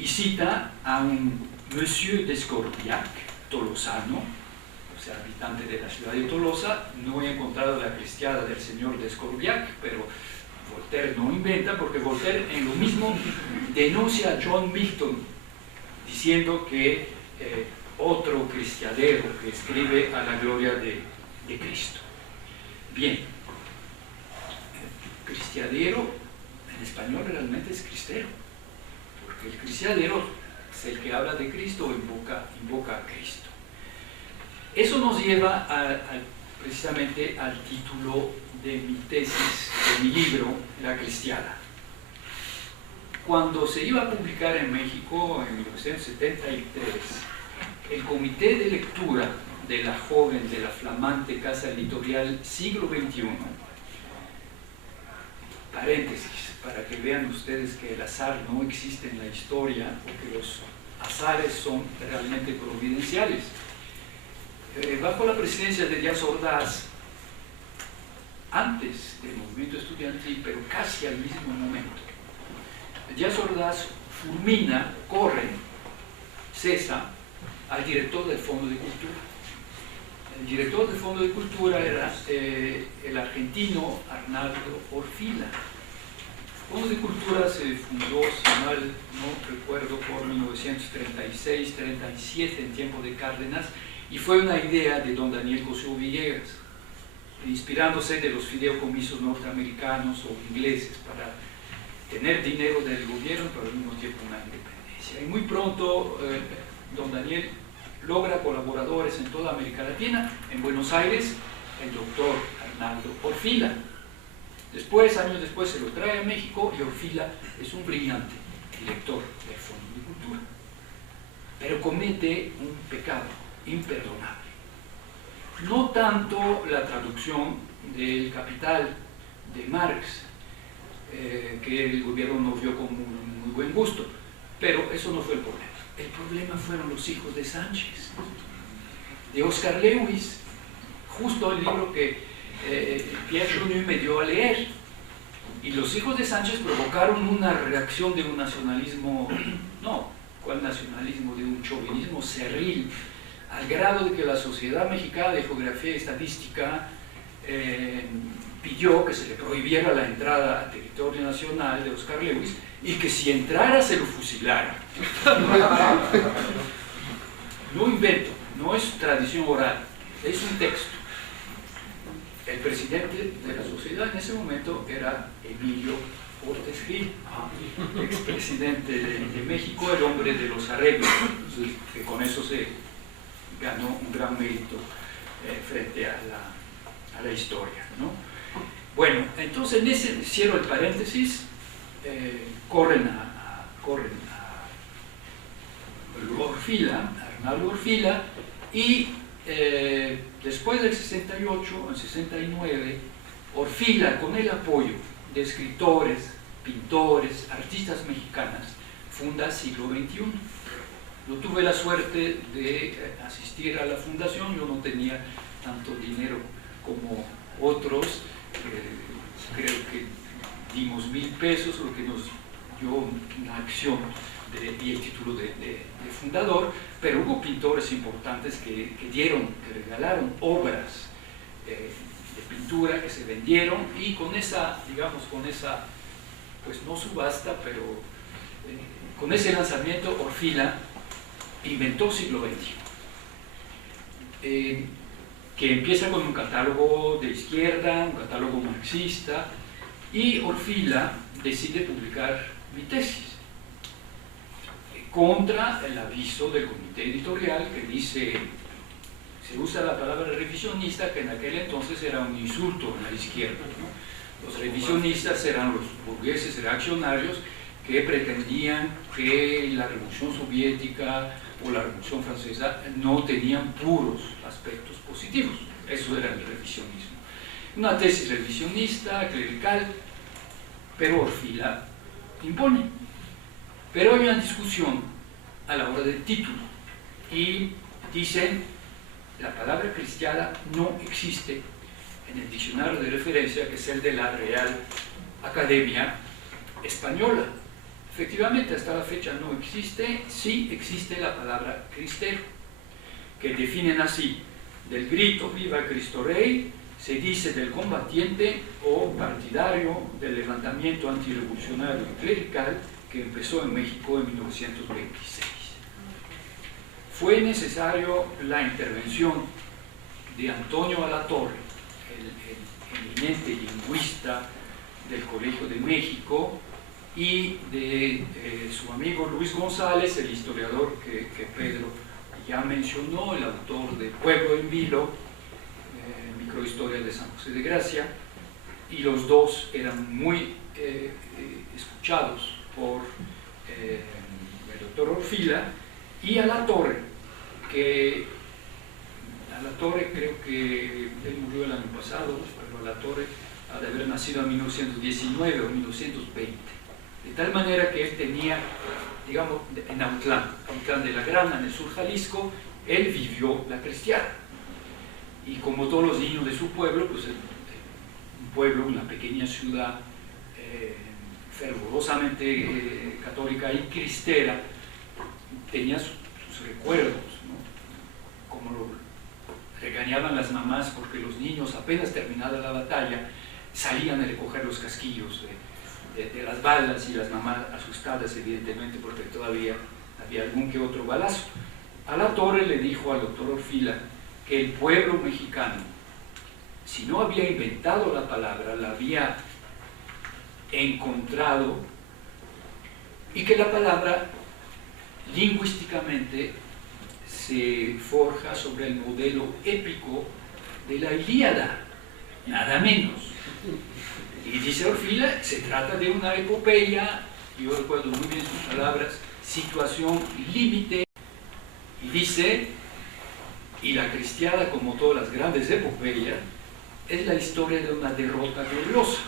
y cita a un Monsieur d'Escorbiac, tolosano, o sea, habitante de la ciudad de Tolosa. No he encontrado la cristiada del señor d'Escorbiac, pero Voltaire no inventa, porque Voltaire en lo mismo denuncia a John Milton, diciendo que otro cristiadero que escribe a la gloria de Cristo. Bien, cristiadero en español realmente es cristero, porque el cristiadero es el que habla de Cristo o invoca a Cristo. Eso nos lleva precisamente al título de mi tesis, de mi libro, La Cristiada. Cuando se iba a publicar en México en 1973, el comité de lectura de la joven, de la flamante casa editorial Siglo XXI, paréntesis, para que vean ustedes que el azar no existe en la historia, porque los azares son realmente providenciales. Bajo la presidencia de Díaz Ordaz, antes del movimiento estudiantil, pero casi al mismo momento, Díaz Ordaz fulmina, cesa al director del Fondo de Cultura. El director del Fondo de Cultura era el argentino Arnaldo Orfila. El Fondo de Cultura se fundó, si mal no recuerdo, por 1936-37 en tiempo de Cárdenas, y fue una idea de don Daniel Cosío Villegas, inspirándose de los fideicomisos norteamericanos o ingleses para tener dinero del gobierno, pero al mismo tiempo una independencia. Y muy pronto don Daniel logra colaboradores en toda América Latina. En Buenos Aires, el doctor Arnaldo Orfila. Después, años después, se lo trae a México y Orfila es un brillante director del Fondo de Cultura. Pero comete un pecado imperdonable. No tanto la traducción del Capital de Marx, que el gobierno no vio con muy buen gusto, pero eso no fue el problema. El problema fueron los hijos de Sánchez, de Oscar Lewis, justo el libro que Pierre Junior me dio a leer. Y los hijos de Sánchez provocaron una reacción de un nacionalismo, no, ¿cuál nacionalismo? De un chauvinismo cerril, al grado de que la Sociedad Mexicana de Geografía y Estadística pidió que se le prohibiera la entrada al territorio nacional de Oscar Lewis y que si entrara se lo fusilara. No invento, no es tradición oral, es un texto. El presidente de la sociedad en ese momento era Emilio Portes Gil, expresidente de México, el hombre de los arreglos, que con eso se ganó un gran mérito frente a la historia, ¿no? Bueno, entonces en ese cierro el paréntesis, corren a Orfila, Arnaldo Orfila, y después del 68, en 69, Orfila, con el apoyo de escritores, pintores, artistas mexicanas, funda Siglo XXI. Yo tuve la suerte de asistir a la fundación, yo no tenía tanto dinero como otros, creo que dimos 1,000 pesos, lo que nos dio una acción y el título de fundador, pero hubo pintores importantes que regalaron obras de pintura que se vendieron, y con esa, digamos, pues no subasta, pero con ese lanzamiento Orfila inventó Siglo XXI, que empieza con un catálogo de izquierda, un catálogo marxista, y Orfila decide publicar mi tesis contra el aviso del comité editorial que dice, se usa la palabra revisionista, que en aquel entonces era un insulto en la izquierda, ¿no? Los revisionistas eran los burgueses reaccionarios que pretendían que la Revolución Soviética o la Revolución Francesa no tenían puros aspectos positivos. Eso era el revisionismo. Una tesis revisionista, clerical, pero Orfila impone. Pero hay una discusión a la hora del título, y dicen, la palabra cristiana no existe en el diccionario de referencia, que es el de la Real Academia Española. Efectivamente, hasta la fecha no existe. Sí existe la palabra cristero, que definen así: del grito "Viva Cristo Rey" se dice del combatiente o partidario del levantamiento antirrevolucionario y clerical que empezó en México en 1926. Fue necesario la intervención de Antonio Alatorre, el eminente lingüista del Colegio de México, y de su amigo Luis González, el historiador que Pedro ya mencionó, el autor de Pueblo en Vilo, microhistoria de San José de Gracia, y los dos eran muy escuchados por el doctor Orfila. Y Alatorre, creo que él murió el año pasado, pero Alatorre ha de haber nacido en 1919 o 1920, de tal manera que él tenía, digamos, en Autlán de la Grana, en el sur Jalisco, él vivió la cristiana, y como todos los niños de su pueblo, pues un pueblo, una pequeña ciudad fervorosamente católica y cristera, tenía sus recuerdos, ¿no? Como lo regañaban las mamás porque los niños, apenas terminada la batalla, salían a recoger los casquillos de las balas, y las mamás asustadas evidentemente porque todavía había algún que otro balazo. Alatorre le dijo al doctor Orfila que el pueblo mexicano, si no había inventado la palabra, la había encontrado, y que la palabra lingüísticamente se forja sobre el modelo épico de la Ilíada, nada menos. Y dice Orfila, se trata de una epopeya, yo recuerdo muy bien sus palabras, situación límite, y dice, y la Cristiada, como todas las grandes epopeyas, es la historia de una derrota gloriosa.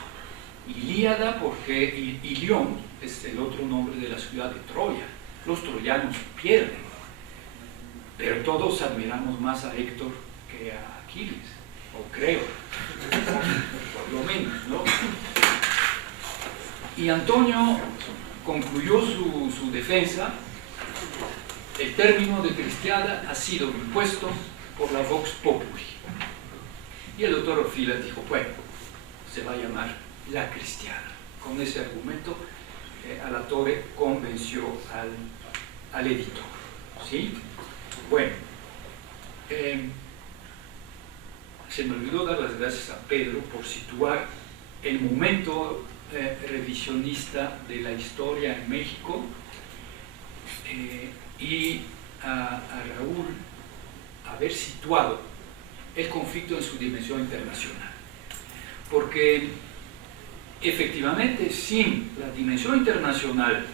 Ilíada porque Ilión es el otro nombre de la ciudad de Troya. Los troyanos pierden, pero todos admiramos más a Héctor que a Aquiles, o creo, por lo menos, ¿no? Y Antonio concluyó su defensa. El término de Cristiada ha sido impuesto por la Vox Populi. Y el doctor Orfila dijo, bueno, se va a llamar la Cristiada. Con ese argumento, Alatorre convenció al editor. ¿Sí? Bueno, se me olvidó dar las gracias a Pedro por situar el momento revisionista de la historia en México, y a Raúl haber situado el conflicto en su dimensión internacional. Porque efectivamente, sin la dimensión internacional,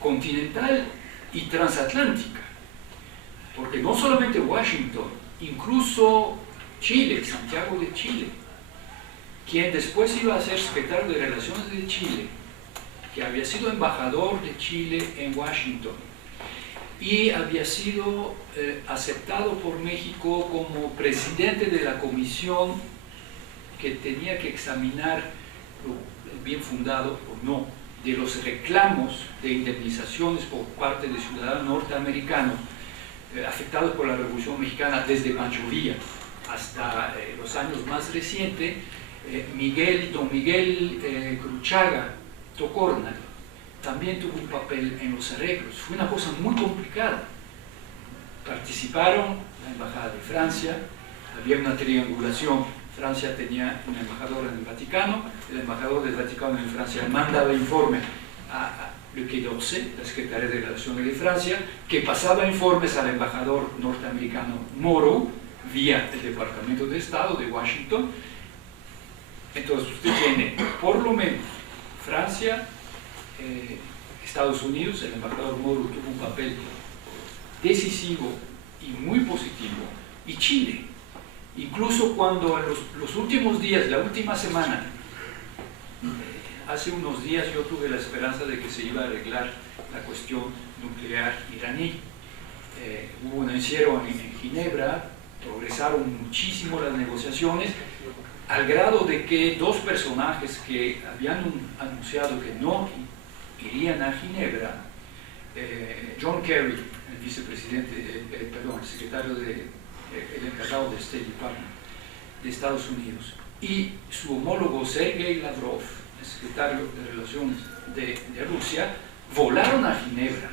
continental y transatlántica, porque no solamente Washington, incluso Chile, Santiago de Chile, quien después iba a ser secretario de Relaciones de Chile, que había sido embajador de Chile en Washington y había sido aceptado por México como presidente de la comisión que tenía que examinar el bien fundado o no de los reclamos de indemnizaciones por parte de ciudadanos norteamericanos afectados por la Revolución Mexicana desde Pancho Villa hasta los años más recientes. Don Miguel Cruchaga Tocornal también tuvo un papel en los arreglos. Fue una cosa muy complicada. Participaron la Embajada de Francia, había una triangulación. Francia tenía un embajador en el Vaticano, el embajador del Vaticano en Francia mandaba informe a Le Quai d'Orsay, la Secretaría de Relaciones de Francia, que pasaba informes al embajador norteamericano Morrow vía el Departamento de Estado de Washington. Entonces usted tiene por lo menos Francia, Estados Unidos, el embajador Morrow tuvo un papel decisivo y muy positivo, y Chile. Incluso cuando en los últimos días, la última semana, hace unos días yo tuve la esperanza de que se iba a arreglar la cuestión nuclear iraní. Hubo un encierro en Ginebra, progresaron muchísimo las negociaciones, al grado de que dos personajes que habían anunciado que no irían a Ginebra, John Kerry, el vicepresidente, el secretario el encargado de State Department de Estados Unidos, y su homólogo Sergei Lavrov, el secretario de Relaciones de Rusia, volaron a Ginebra.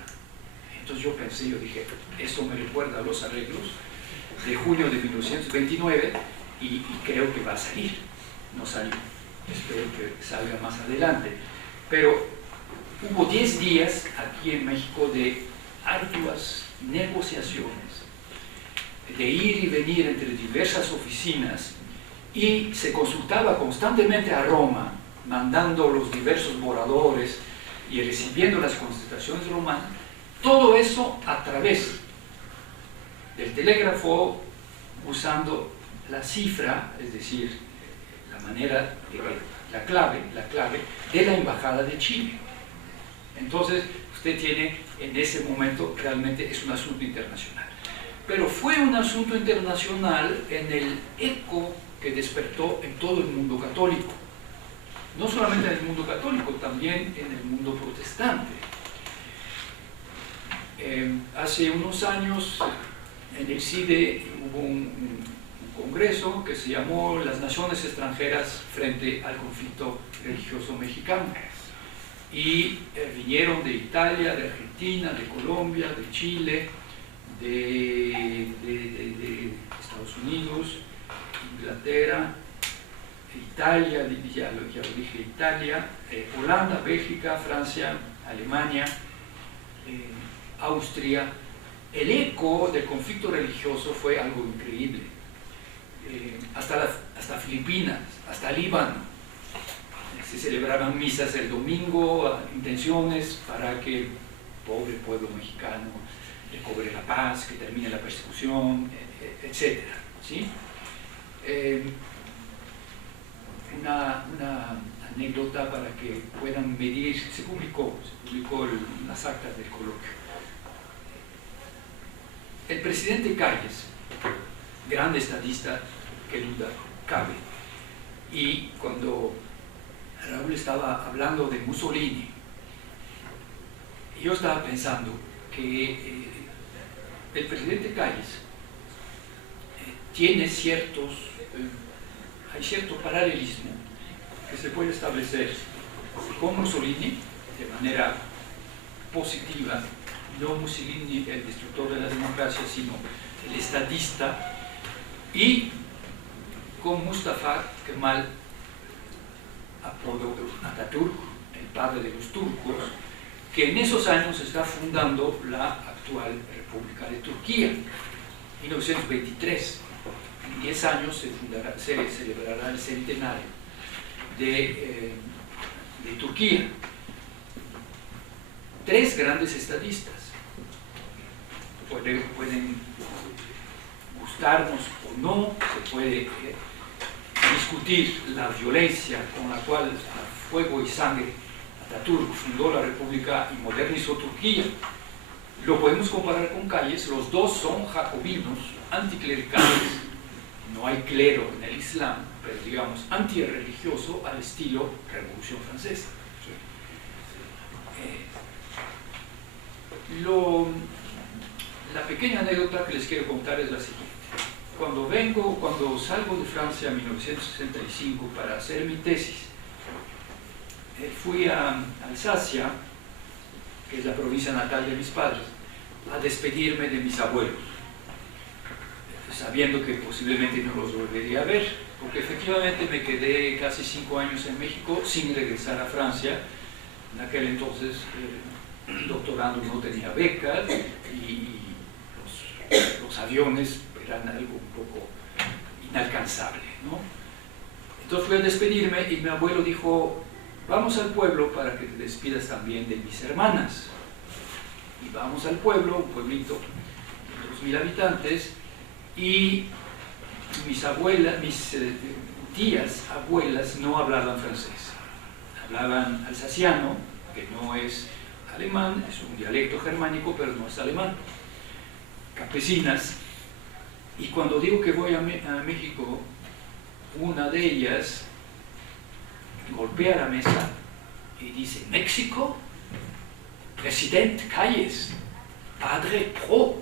Entonces yo dije, eso me recuerda a los arreglos de junio de 1929 y creo que va a salir. No salió, espero que salga más adelante. Pero hubo 10 días aquí en México de arduas negociaciones, de ir y venir entre diversas oficinas, y se consultaba constantemente a Roma, mandando los diversos borradores y recibiendo las constituciones romanas, todo eso a través del telégrafo, usando la cifra, es decir, la manera, la clave de la Embajada de Chile. Entonces, usted tiene en ese momento, realmente es un asunto internacional. Pero fue un asunto internacional en el eco que despertó en todo el mundo católico. No solamente en el mundo católico, también en el mundo protestante. Hace unos años en el CIDE hubo un congreso que se llamó Las Naciones Extranjeras frente al conflicto religioso mexicano. Y vinieron de Italia, de Argentina, de Colombia, de Chile, de Estados Unidos, Inglaterra, Italia, ya lo dije, Italia, Holanda, Bélgica, Francia, Alemania, Austria, el eco del conflicto religioso fue algo increíble. Hasta Filipinas, hasta Líbano. Se celebraban misas el domingo, intenciones para que el pobre pueblo mexicano recobre la paz, que termine la persecución, etc. ¿Sí? Una anécdota para que puedan medir, se publicó las actas del coloquio. El presidente Calles, gran estadista que duda cabe, y cuando Raúl estaba hablando de Mussolini, yo estaba pensando que el presidente Calles tiene hay cierto paralelismo que se puede establecer con Mussolini de manera positiva, no Mussolini el destructor de la democracia, sino el estadista, y con Mustafa Kemal Atatürk, el padre de los turcos, que en esos años está fundando la actual República de Turquía, 1923. En 10 años se celebrará el centenario de Turquía. 3 grandes estadistas. Pueden gustarnos o no, se puede discutir la violencia con la cual a fuego y sangre Atatürk fundó la República y modernizó Turquía. Lo podemos comparar con Calles, los dos son jacobinos, anticlericales, no hay clero en el Islam, pero digamos antirreligioso al estilo Revolución Francesa. La pequeña anécdota que les quiero contar es la siguiente. Cuando salgo de Francia en 1965 para hacer mi tesis, fui a Alsacia, que es la provincia natal de mis padres, a despedirme de mis abuelos, sabiendo que posiblemente no los volvería a ver, porque efectivamente me quedé casi 5 años en México sin regresar a Francia. En aquel entonces el doctorando no tenía becas y los aviones eran algo un poco inalcanzable, ¿no? Entonces fui a despedirme y mi abuelo dijo: vamos al pueblo para que te despidas también de mis hermanas. Y vamos al pueblo, un pueblito de 2000 habitantes, y mis tías, abuelas, no hablaban francés. Hablaban alsaciano, que no es alemán, es un dialecto germánico, pero no es alemán. Campesinas. Y cuando digo que voy a México, una de ellas golpea la mesa y dice: México, presidente Calles, padre Pro.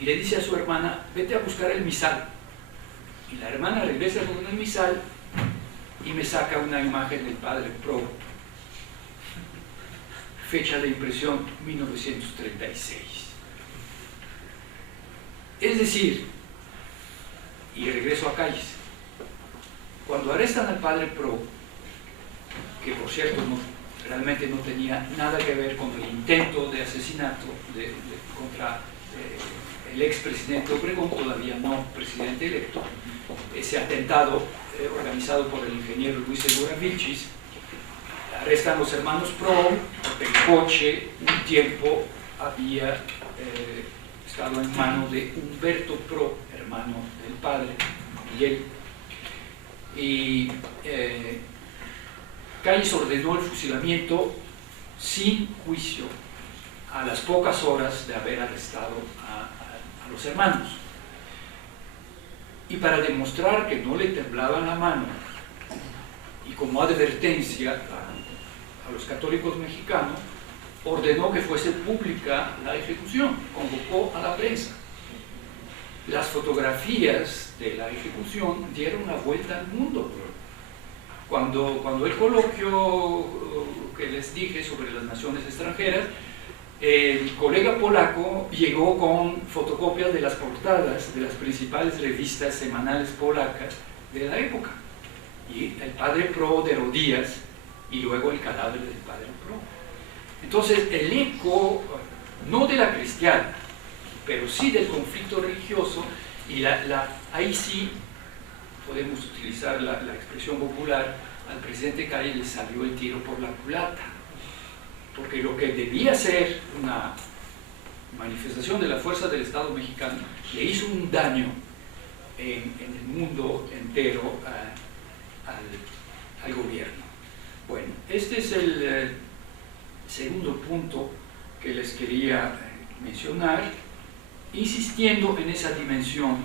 Y le dice a su hermana: vete a buscar el misal. Y la hermana regresa con el misal y me saca una imagen del padre Pro, fecha de impresión 1936. Es decir, y regreso a Calles, cuando arrestan al padre Pro, que por cierto realmente no tenía nada que ver con el intento de asesinato contra el expresidente Obregón, todavía no presidente electo, ese atentado organizado por el ingeniero Luis Segura Vilchis, arrestan a los hermanos Pro, porque el coche un tiempo había estado en manos de Humberto Pro, hermano del padre Miguel, y Calles ordenó el fusilamiento sin juicio a las pocas horas de haber arrestado a los hermanos. Y para demostrar que no le temblaba la mano, y como advertencia a los católicos mexicanos, ordenó que fuese pública la ejecución, convocó a la prensa. Las fotografías de la ejecución dieron una vuelta al mundo. Cuando el coloquio que les dije sobre las naciones extranjeras, el colega polaco llegó con fotocopias de las portadas de las principales revistas semanales polacas de la época, y el padre Pro de rodillas y luego el cadáver del padre Pro. Entonces el eco no de la cristiana, pero sí del conflicto religioso, y ahí sí podemos utilizar la expresión popular, al presidente Calle le salió el tiro por la culata, porque lo que debía ser una manifestación de la fuerza del Estado mexicano le hizo un daño en el mundo entero al gobierno. Bueno, este es el segundo punto que les quería mencionar, insistiendo en esa dimensión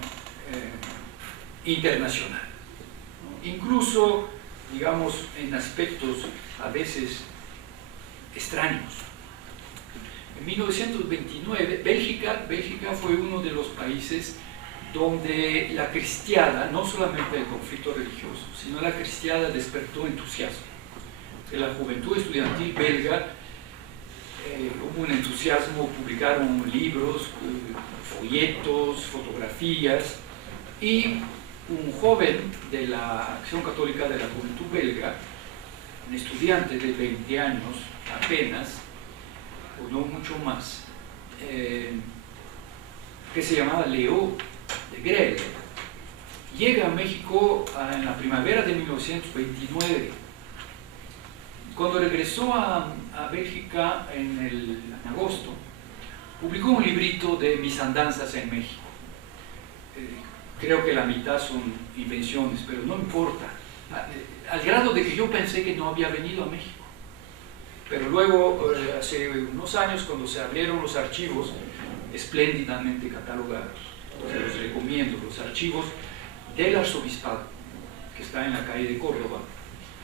internacional, ¿no? Incluso, digamos, en aspectos a veces extraños. En 1929, Bélgica fue uno de los países donde la cristiada, no solamente el conflicto religioso, sino la cristiada despertó entusiasmo. En la juventud estudiantil belga hubo un entusiasmo, publicaron libros, folletos, fotografías, y un joven de la Acción Católica de la Juventud Belga, un estudiante de 20 años apenas, o no mucho más, que se llamaba Leo de Grelle, llega a México en la primavera de 1929. Cuando regresó a Bélgica en agosto, publicó un librito de mis andanzas en México. Creo que la mitad son invenciones, pero no importa, al grado de que yo pensé que no había venido a México. Pero luego, hace unos años, cuando se abrieron los archivos, espléndidamente catalogados, se los recomiendo, los archivos del arzobispado, que está en la calle de Córdoba,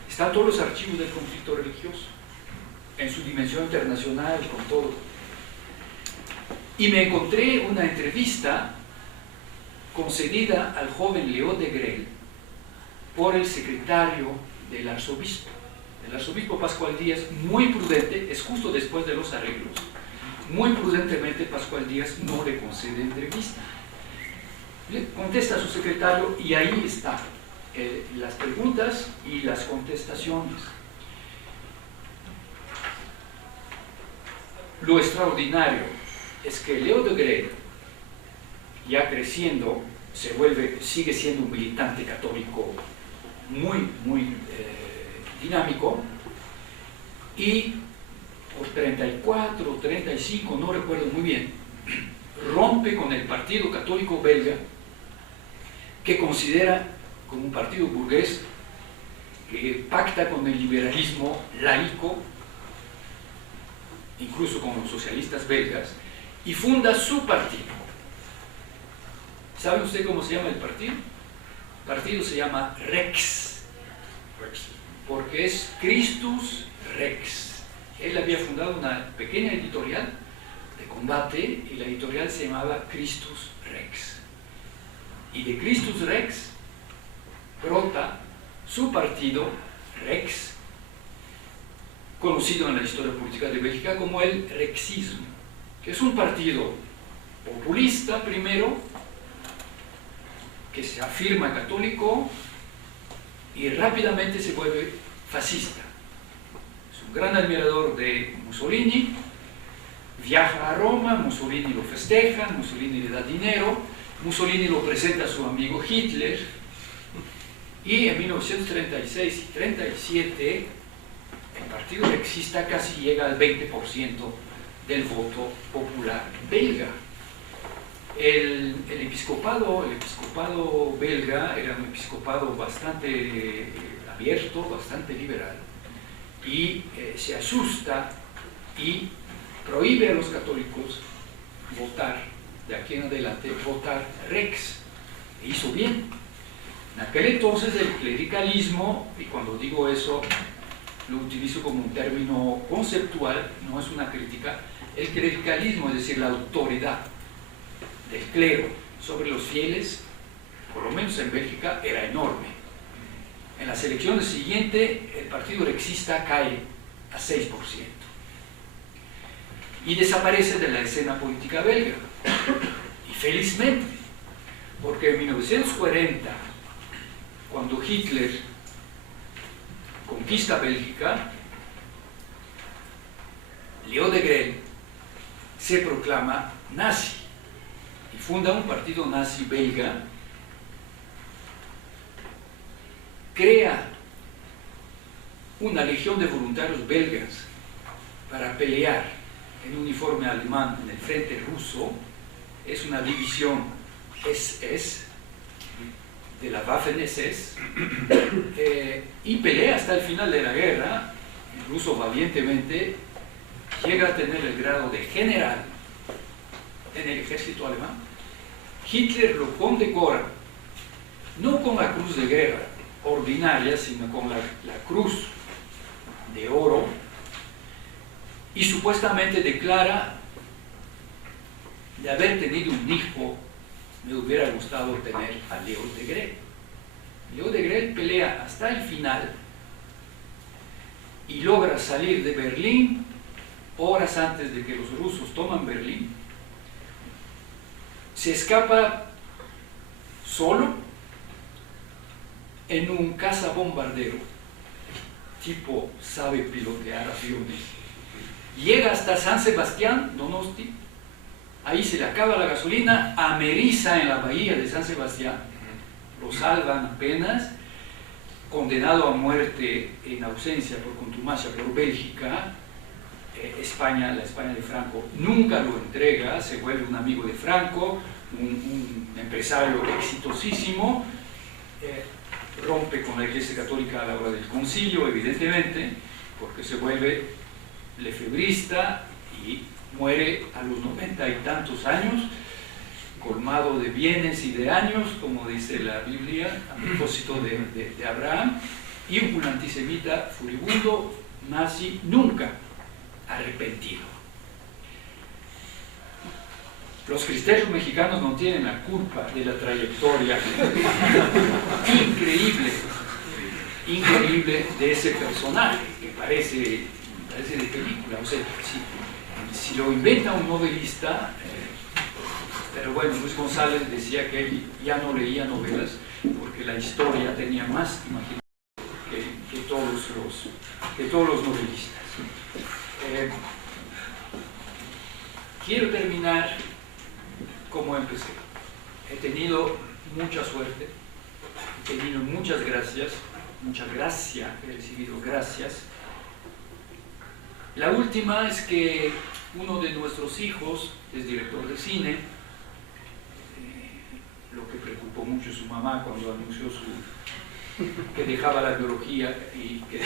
están todos los archivos del conflicto religioso, en su dimensión internacional, con todo. Y me encontré una entrevista concedida al joven Leo de Grelle por el secretario del arzobispo. El arzobispo Pascual Díaz, muy prudente, es justo después de los arreglos, muy prudentemente Pascual Díaz no le concede entrevista. Le contesta a su secretario y ahí está las preguntas y las contestaciones. Lo extraordinario es que Leo de Grelle, ya creciendo, sigue siendo un militante católico muy dinámico, y por 34 o 35, no recuerdo muy bien, rompe con el Partido Católico Belga, que considera como un partido burgués que pacta con el liberalismo laico, incluso con los socialistas belgas, y funda su partido. ¿Sabe usted cómo se llama el partido? El partido se llama Rex, porque es Christus Rex. Él había fundado una pequeña editorial de combate y la editorial se llamaba Christus Rex. Y de Christus Rex brota su partido Rex, conocido en la historia política de Bélgica como el Rexismo, que es un partido populista primero, que se afirma católico y rápidamente se vuelve fascista. Es un gran admirador de Mussolini, viaja a Roma, Mussolini lo festeja, Mussolini le da dinero, Mussolini lo presenta a su amigo Hitler, y en 1936 y 37 el partido rexista casi llega al 20% del voto popular belga. El episcopado belga era un episcopado bastante abierto, bastante liberal, y se asusta y prohíbe a los católicos votar, de aquí en adelante, votar Rex. E hizo bien. En aquel entonces el clericalismo, y cuando digo eso lo utilizo como un término conceptual, no es una crítica, el clericalismo, es decir, la autoridad del clero sobre los fieles, por lo menos en Bélgica, era enorme. En las elecciones siguientes, el partido rexista cae a 6% y desaparece de la escena política belga. Y felizmente, porque en 1940, cuando Hitler conquista Bélgica, Leo de Grelle se proclama nazi y funda un partido nazi belga, crea una legión de voluntarios belgas para pelear en uniforme alemán en el frente ruso. Es una división SS de la Waffen-SS, y pelea hasta el final de la guerra. El ruso valientemente llega a tener el grado de general en el ejército alemán. Hitler lo condecora no con la cruz de guerra ordinaria, sino con la cruz de oro, y supuestamente declara: de haber tenido un hijo, me hubiera gustado tener a Leo Degrelle. Leo Degrelle pelea hasta el final y logra salir de Berlín horas antes de que los rusos toman Berlín. Se escapa solo en un cazabombardero, tipo sabe pilotear aviones. Llega hasta San Sebastián, Donosti. Ahí se le acaba la gasolina, ameriza en la bahía de San Sebastián, lo salvan apenas, condenado a muerte en ausencia por contumacia por Bélgica. España, la España de Franco, nunca lo entrega, se vuelve un amigo de Franco, un empresario exitosísimo, rompe con la Iglesia Católica a la hora del concilio, evidentemente, porque se vuelve lefebrista y muere a los 90 y tantos años, colmado de bienes y de años, como dice la Biblia, a propósito de Abraham, y un antisemita furibundo, nazi, nunca arrepentido. Los cristeros mexicanos no tienen la culpa de la trayectoria increíble de ese personaje, que parece de película. O sea, si lo inventa un novelista, pero bueno, Luis González decía que él ya no leía novelas porque la historia tenía más imaginación que todos los novelistas. Quiero terminar como empecé. He tenido mucha suerte, he tenido muchas gracias, mucha gracia, he recibido gracias. La última es que uno de nuestros hijos es director de cine, lo que preocupó mucho a su mamá cuando anunció que dejaba la biología y que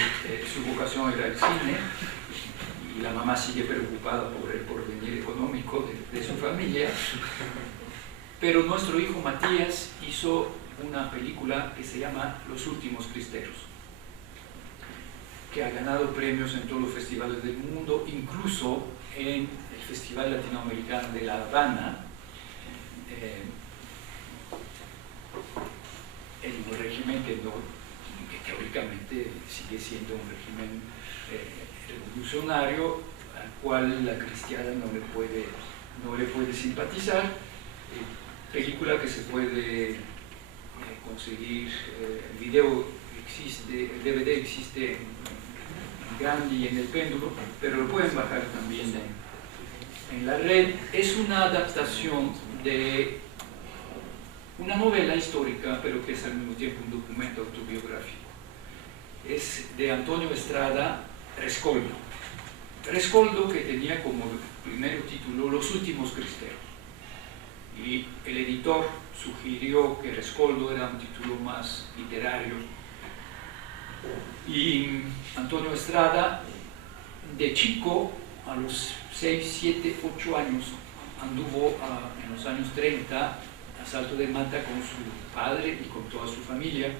su vocación era el cine, y la mamá sigue preocupada por el porvenir económico de su familia. Pero nuestro hijo Matías hizo una película que se llama Los Últimos Cristeros, que ha ganado premios en todos los festivales del mundo, incluso en el Festival Latinoamericano de La Habana, en un régimen que teóricamente sigue siendo un régimen revolucionario, al cual la cristiana no le puede simpatizar. Película que se puede conseguir, el video existe, el DVD existe en Gandhi y en El Péndulo, pero lo pueden bajar también en la red. Es una adaptación de una novela histórica, pero que es al mismo tiempo un documento autobiográfico. Es de Antonio Estrada Rescoldo. Rescoldo, que tenía como primer título Los Últimos Cristeros. Y el editor sugirió que Rescoldo era un título más literario. Y Antonio Estrada, de chico, a los 6, 7, 8 años, anduvo en los años 30 a Salto de Mata con su padre y con toda su familia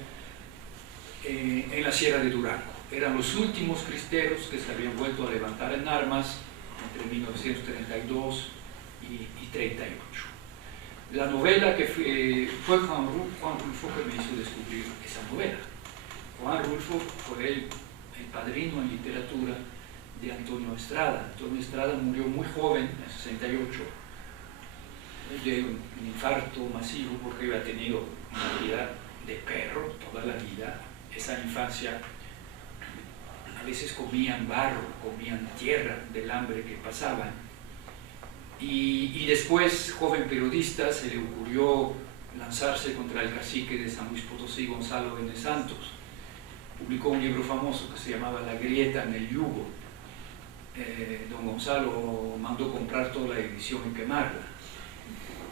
en la Sierra de Durango. Eran los últimos cristeros que se habían vuelto a levantar en armas entre 1932 y 38. La novela que fue Juan Rulfo que me hizo descubrir esa novela. Juan Rulfo fue el padrino en literatura de Antonio Estrada. Antonio Estrada murió muy joven, en 68, de un infarto masivo porque había tenido una vida de perro toda la vida. Esa infancia, a veces comían barro, comían tierra del hambre que pasaban. Y después, joven periodista, se le ocurrió lanzarse contra el cacique de San Luis Potosí, Gonzalo N. Santos. Publicó un libro famoso que se llamaba La grieta en el yugo. Don Gonzalo mandó comprar toda la edición y quemarla.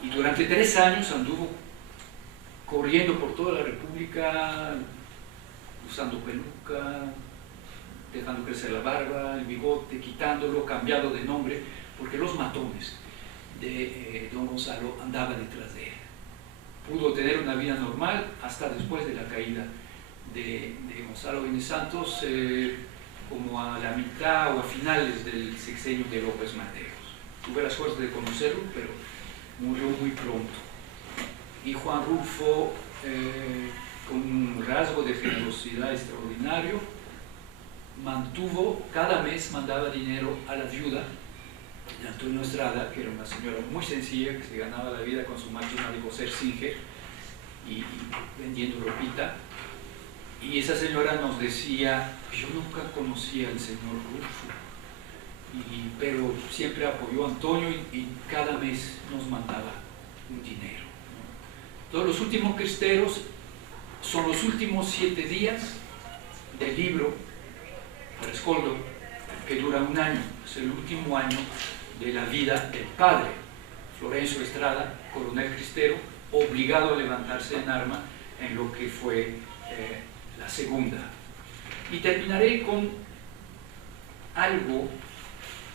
Y durante 3 años anduvo corriendo por toda la República, usando peluca, dejando crecer la barba, el bigote, quitándolo, cambiando de nombre, porque los matones de don Gonzalo andaban detrás de él. Pudo tener una vida normal hasta después de la caída de Gonzalo N. Santos, como a la mitad o a finales del sexenio de López Mateos. Tuve la suerte de conocerlo, pero murió muy pronto. Y Juan Rulfo, con un rasgo de generosidad extraordinario, cada mes mandaba dinero a la viuda de Antonio Estrada, que era una señora muy sencilla, que se ganaba la vida con su máquina de coser Singer y vendiendo ropita. Y esa señora nos decía: yo nunca conocí al señor Rulfo, pero siempre apoyó a Antonio y cada mes nos mandaba un dinero. Todos los últimos cristeros son los últimos 7 días del libro Rescoldo, que dura 1 año. Es el último año de la vida del padre, Florencio Estrada, coronel cristero, obligado a levantarse en arma en lo que fue la segunda. Y terminaré con algo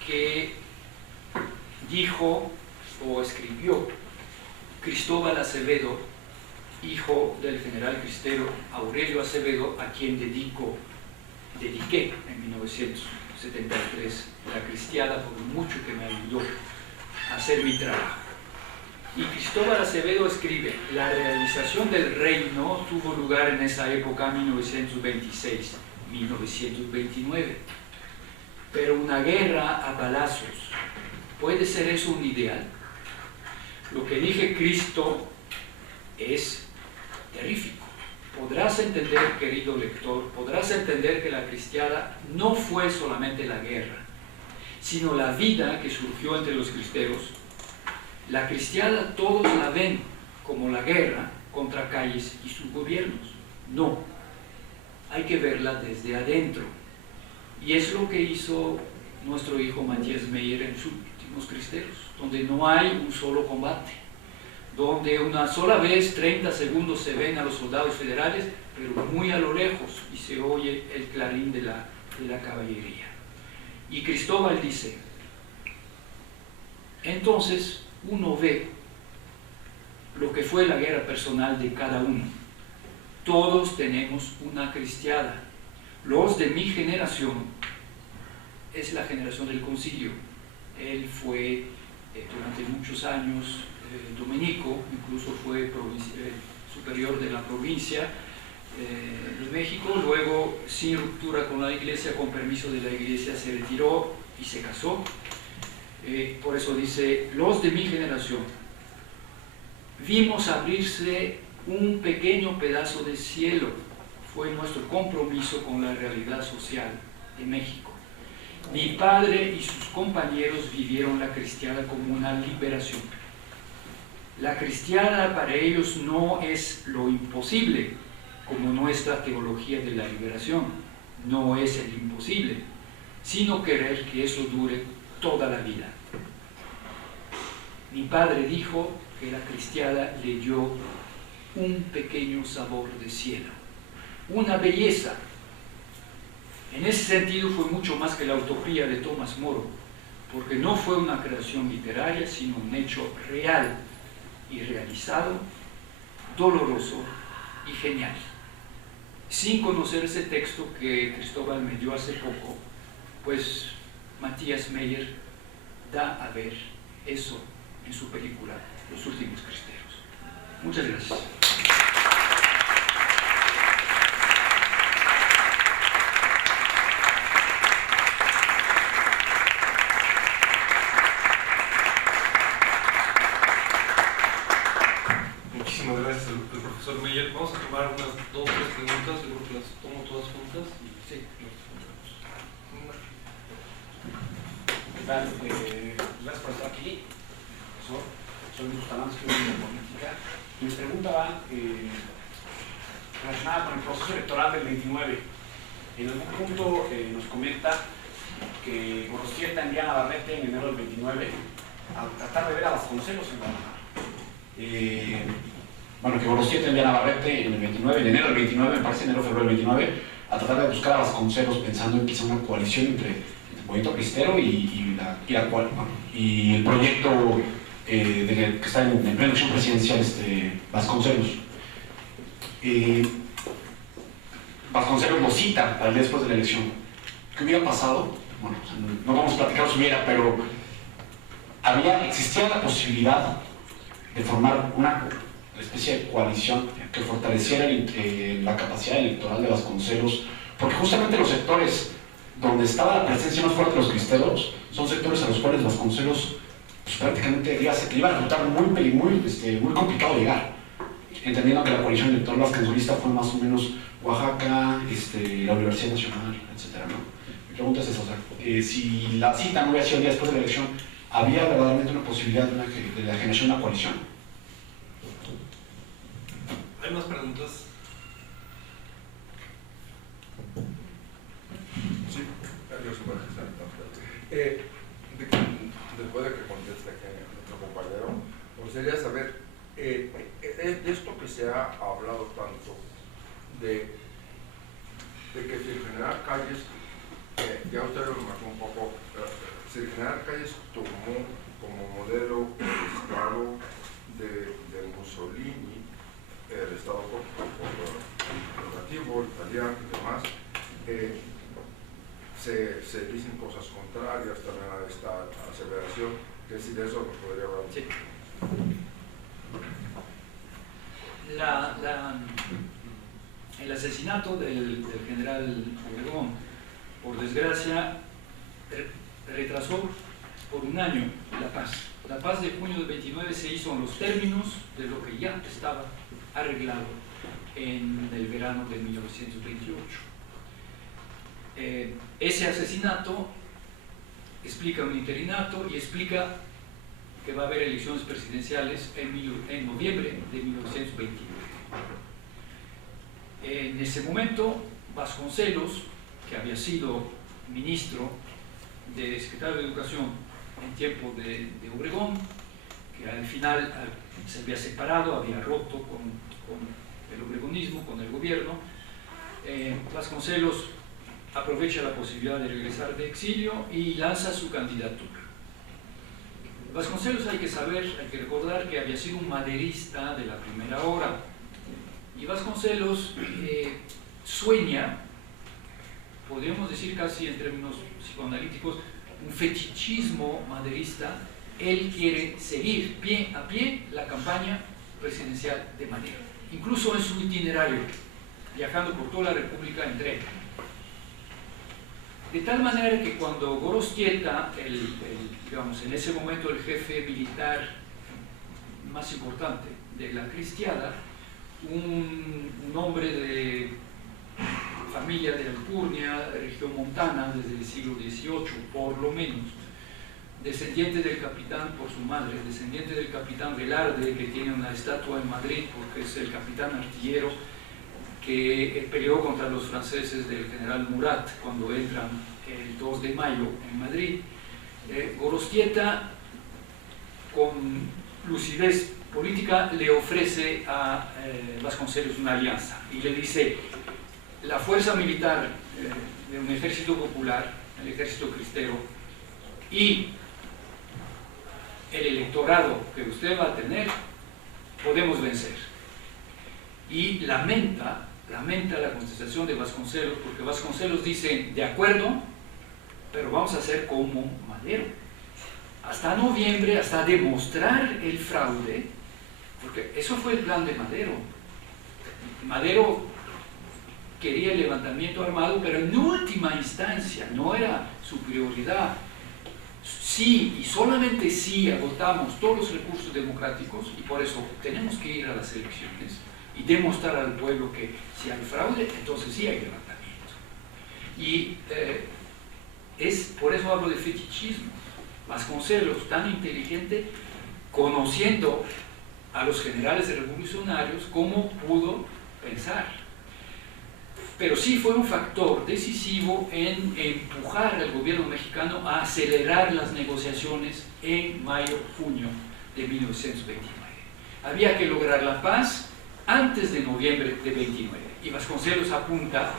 que dijo o escribió Cristóbal Acevedo, hijo del general cristero Aurelio Acevedo, a quien dediqué en 1973 la cristiada por mucho que me ayudó a hacer mi trabajo. Y Cristóbal Acevedo escribe: la realización del reino tuvo lugar en esa época, 1926-1929, pero una guerra a balazos, ¿puede ser eso un ideal? Lo que dije, Cristo, es terrífico. Podrás entender, querido lector, podrás entender que la cristiada no fue solamente la guerra, sino la vida que surgió entre los cristeros. La cristiada todos la ven como la guerra contra calles y sus gobiernos. No, hay que verla desde adentro. Y es lo que hizo nuestro hijo Matías Meyer en sus últimos cristeros, donde no hay un solo combate, donde una sola vez, 30 segundos, se ven a los soldados federales, pero muy a lo lejos, y se oye el clarín de la caballería. Y Cristóbal dice: entonces uno ve lo que fue la guerra personal de cada uno. Todos tenemos una cristiada. Los de mi generación es la generación del concilio. Él fue durante muchos años dominico, incluso fue superior de la provincia de México. Luego, sin ruptura con la iglesia, con permiso de la iglesia, se retiró y se casó. Por eso dice: los de mi generación vimos abrirse un pequeño pedazo de cielo. Fue nuestro compromiso con la realidad social de México. Mi padre y sus compañeros vivieron la cristiada como una liberación. La cristiada para ellos no es lo imposible, como nuestra teología de la liberación. No es el imposible, sino querer que eso dure toda la vida. Mi padre dijo que la cristiada le dio un pequeño sabor de cielo, una belleza. En ese sentido fue mucho más que la utopía de Tomás Moro, porque no fue una creación literaria, sino un hecho real y realizado, doloroso y genial. Sin conocer ese texto que Cristóbal me dio hace poco, pues Matías Meyer da a ver eso en su película Los últimos cristeros. Muchas gracias. Muchísimas gracias al profesor Meyer. Vamos a tomar unas 2 o 3 preguntas, yo creo que las tomo todas juntas y sí, Gracias por estar aquí. soy Bustamante, estudio de política, y mi pregunta va relacionada con el proceso electoral del 29. En algún punto nos comenta que Gorostieta envía a Navarrete en enero del 29 a tratar de ver a Vasconcelos en Guadalajara. Bueno, que Gorostieta envía a Navarrete en el 29, en enero del 29, me parece, enero-febrero del 29, a tratar de buscar a Vasconcelos pensando en quizá una coalición entre el movimiento cristero y el proyecto que está en plena elección presidencial, Vasconcelos. Vasconcelos lo cita para el día después de la elección. ¿Qué hubiera pasado? Bueno, no vamos a platicar si hubiera, pero existía la posibilidad de formar una especie de coalición que fortaleciera la capacidad electoral de Vasconcelos, porque justamente los sectores donde estaba la presencia más fuerte de los cristeros son sectores a los cuales Vasconcelos pues, prácticamente le iba a resultar muy complicado llegar, entendiendo que la coalición electoral vasconcelista fue más o menos Oaxaca, la Universidad Nacional, etc., ¿no? Mi pregunta es esa, o sea, si la cita no hubiera sido el día después de la elección, ¿había verdaderamente una posibilidad de la generación de una coalición? ¿Hay más preguntas? Sí, yo soy después de que conteste aquí nuestro compañero, me gustaría saber, de esto que se ha hablado tanto, de que si el general Calles, ya usted lo marcó un poco, si el general Calles tomó como modelo el Estado de Mussolini, el Estado corporativo, italiano y demás, se dicen cosas contrarias también a esta aseveración, que si de eso nos podría hablar. Sí. El asesinato del general Obregón, por desgracia, retrasó por un año la paz. La paz de junio del 29 se hizo en los términos de lo que ya estaba arreglado en el verano de 1928. Ese asesinato explica un interinato y explica que va a haber elecciones presidenciales en noviembre de 1929. En ese momento, Vasconcelos, que había sido ministro de secretario de Educación en tiempo de Obregón, que al final se había separado, había roto con el obregonismo, con el gobierno, Vasconcelos aprovecha la posibilidad de regresar de exilio y lanza su candidatura. Vasconcelos, hay que recordar que había sido un maderista de la primera hora, y Vasconcelos sueña, podríamos decir casi en términos psicoanalíticos, un fetichismo maderista. Él quiere seguir pie a pie la campaña presidencial de Madero, incluso en su itinerario, viajando por toda la República en tren. De tal manera que cuando Gorostieta, digamos, en ese momento el jefe militar más importante de la cristiada, un hombre de familia de Alcurnia, región montana, desde el siglo XVIII por lo menos, descendiente del capitán por su madre, descendiente del capitán Velarde, que tiene una estatua en Madrid porque es el capitán artillero que peleó contra los franceses del general Murat cuando entran el 2 de mayo en Madrid. Gorostieta, con lucidez política, le ofrece a Vasconcelos una alianza y le dice: la fuerza militar de un ejército popular, el ejército cristero, y el electorado que usted va a tener, podemos vencer. Y lamenta la contestación de Vasconcelos, porque Vasconcelos dice: de acuerdo, pero vamos a hacer como Madero, hasta noviembre, hasta demostrar el fraude, porque eso fue el plan de Madero. Madero quería el levantamiento armado, pero en última instancia no era su prioridad. Sí, y solamente si agotamos todos los recursos democráticos, y por eso tenemos que ir a las elecciones y demostrar al pueblo que si hay fraude, entonces sí hay levantamiento. Y por eso hablo de fetichismo. Vasconcelos, tan inteligente, conociendo a los generales revolucionarios, cómo pudo pensar. Pero sí fue un factor decisivo en empujar al gobierno mexicano a acelerar las negociaciones en mayo-junio de 1929. Había que lograr la paz antes de noviembre de 29. Y Vasconcelos apunta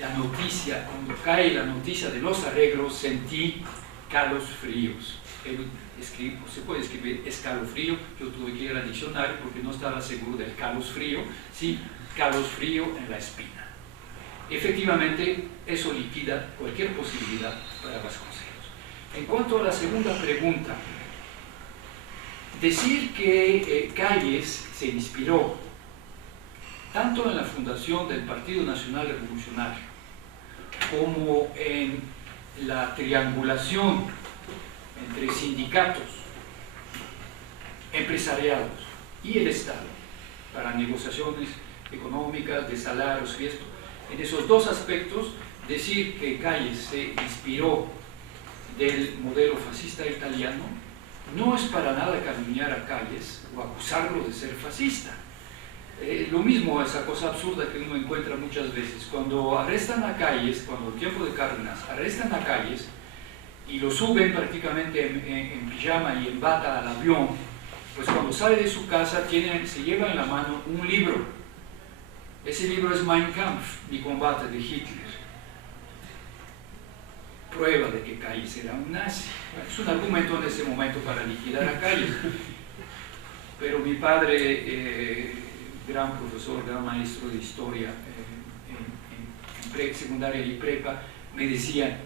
la noticia, cuando cae la noticia de los arreglos, sentí calosfríos. Se puede escribir escalofrío, yo tuve que ir al diccionario porque no estaba seguro del calosfrío, sí, calosfrío en la espina. Efectivamente, eso liquida cualquier posibilidad para Vasconcelos. En cuanto a la segunda pregunta, decir que Calles se inspiró tanto en la fundación del Partido Nacional Revolucionario como en la triangulación entre sindicatos, empresariados y el Estado para negociaciones económicas, de salarios y esto. En esos dos aspectos, decir que Calles se inspiró del modelo fascista italiano no es para nada calumniar a Calles o acusarlo de ser fascista. Lo mismo, esa cosa absurda que uno encuentra muchas veces. Cuando arrestan a Calles, cuando en el tiempo de Cárdenas arrestan a Calles y lo suben prácticamente en pijama y en bata al avión, pues cuando sale de su casa se lleva en la mano un libro. Ese libro es Mein Kampf, Mi combate de Hitler. Prueba de que Calles era un nazi. Es un argumento en ese momento para liquidar a Calles. Pero mi padre, gran profesor, gran maestro de historia en secundaria y prepa, me decía: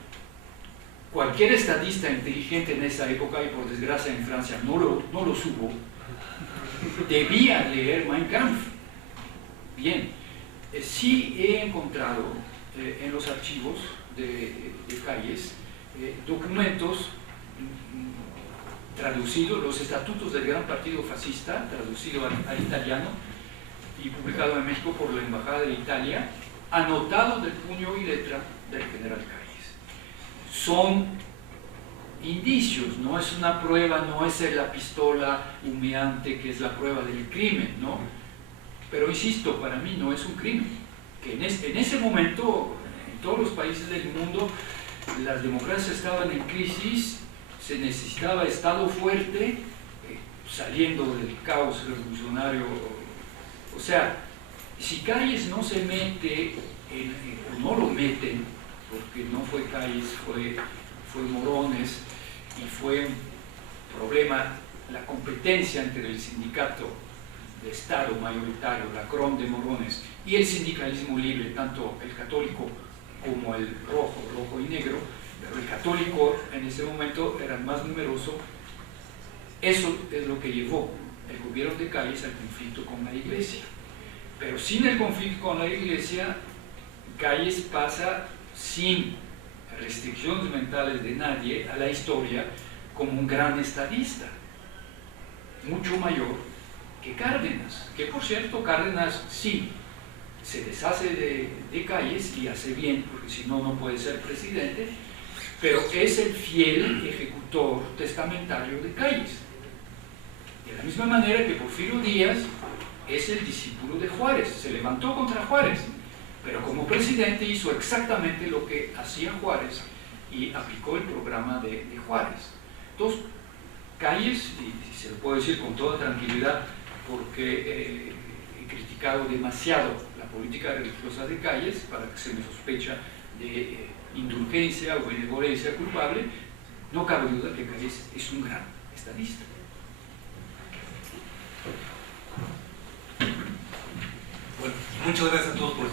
cualquier estadista inteligente en esa época, y por desgracia en Francia no lo supo, debía leer Mein Kampf. Bien, sí he encontrado en los archivos de Calles documentos traducidos, los estatutos del Gran Partido Fascista, traducido al italiano y publicado en México por la Embajada de Italia, anotado del puño y letra del general Calles. Son indicios, no es una prueba, no es la pistola humeante que es la prueba del crimen, ¿no? Pero insisto, para mí no es un crimen. Que en ese momento, en todos los países del mundo, las democracias estaban en crisis, se necesitaba Estado fuerte, saliendo del caos revolucionario. O sea, si Calles no se mete, o no lo meten, porque no fue Calles, fue Morones, y fue un problema, la competencia entre el sindicato de Estado mayoritario, la CROM de Morones, y el sindicalismo libre, tanto el católico como el rojo y negro, pero el católico en ese momento era el más numeroso. Eso es lo que llevó el gobierno de Calles al conflicto con la Iglesia. Pero sin el conflicto con la Iglesia, Calles pasa sin restricciones mentales de nadie a la historia como un gran estadista, mucho mayor que Cárdenas, que por cierto Cárdenas sí se deshace de Calles y hace bien, porque si no, no puede ser presidente, pero es el fiel ejecutor testamentario de Calles. De la misma manera que Porfirio Díaz es el discípulo de Juárez, se levantó contra Juárez, pero como presidente hizo exactamente lo que hacía Juárez y aplicó el programa de Juárez. Entonces, Calles, y se lo puedo decir con toda tranquilidad, porque he criticado demasiado la política religiosa de Calles para que se me sospecha de indulgencia o benevolencia culpable, no cabe duda que Calles es un gran estadista. Bueno, muchas gracias a todos por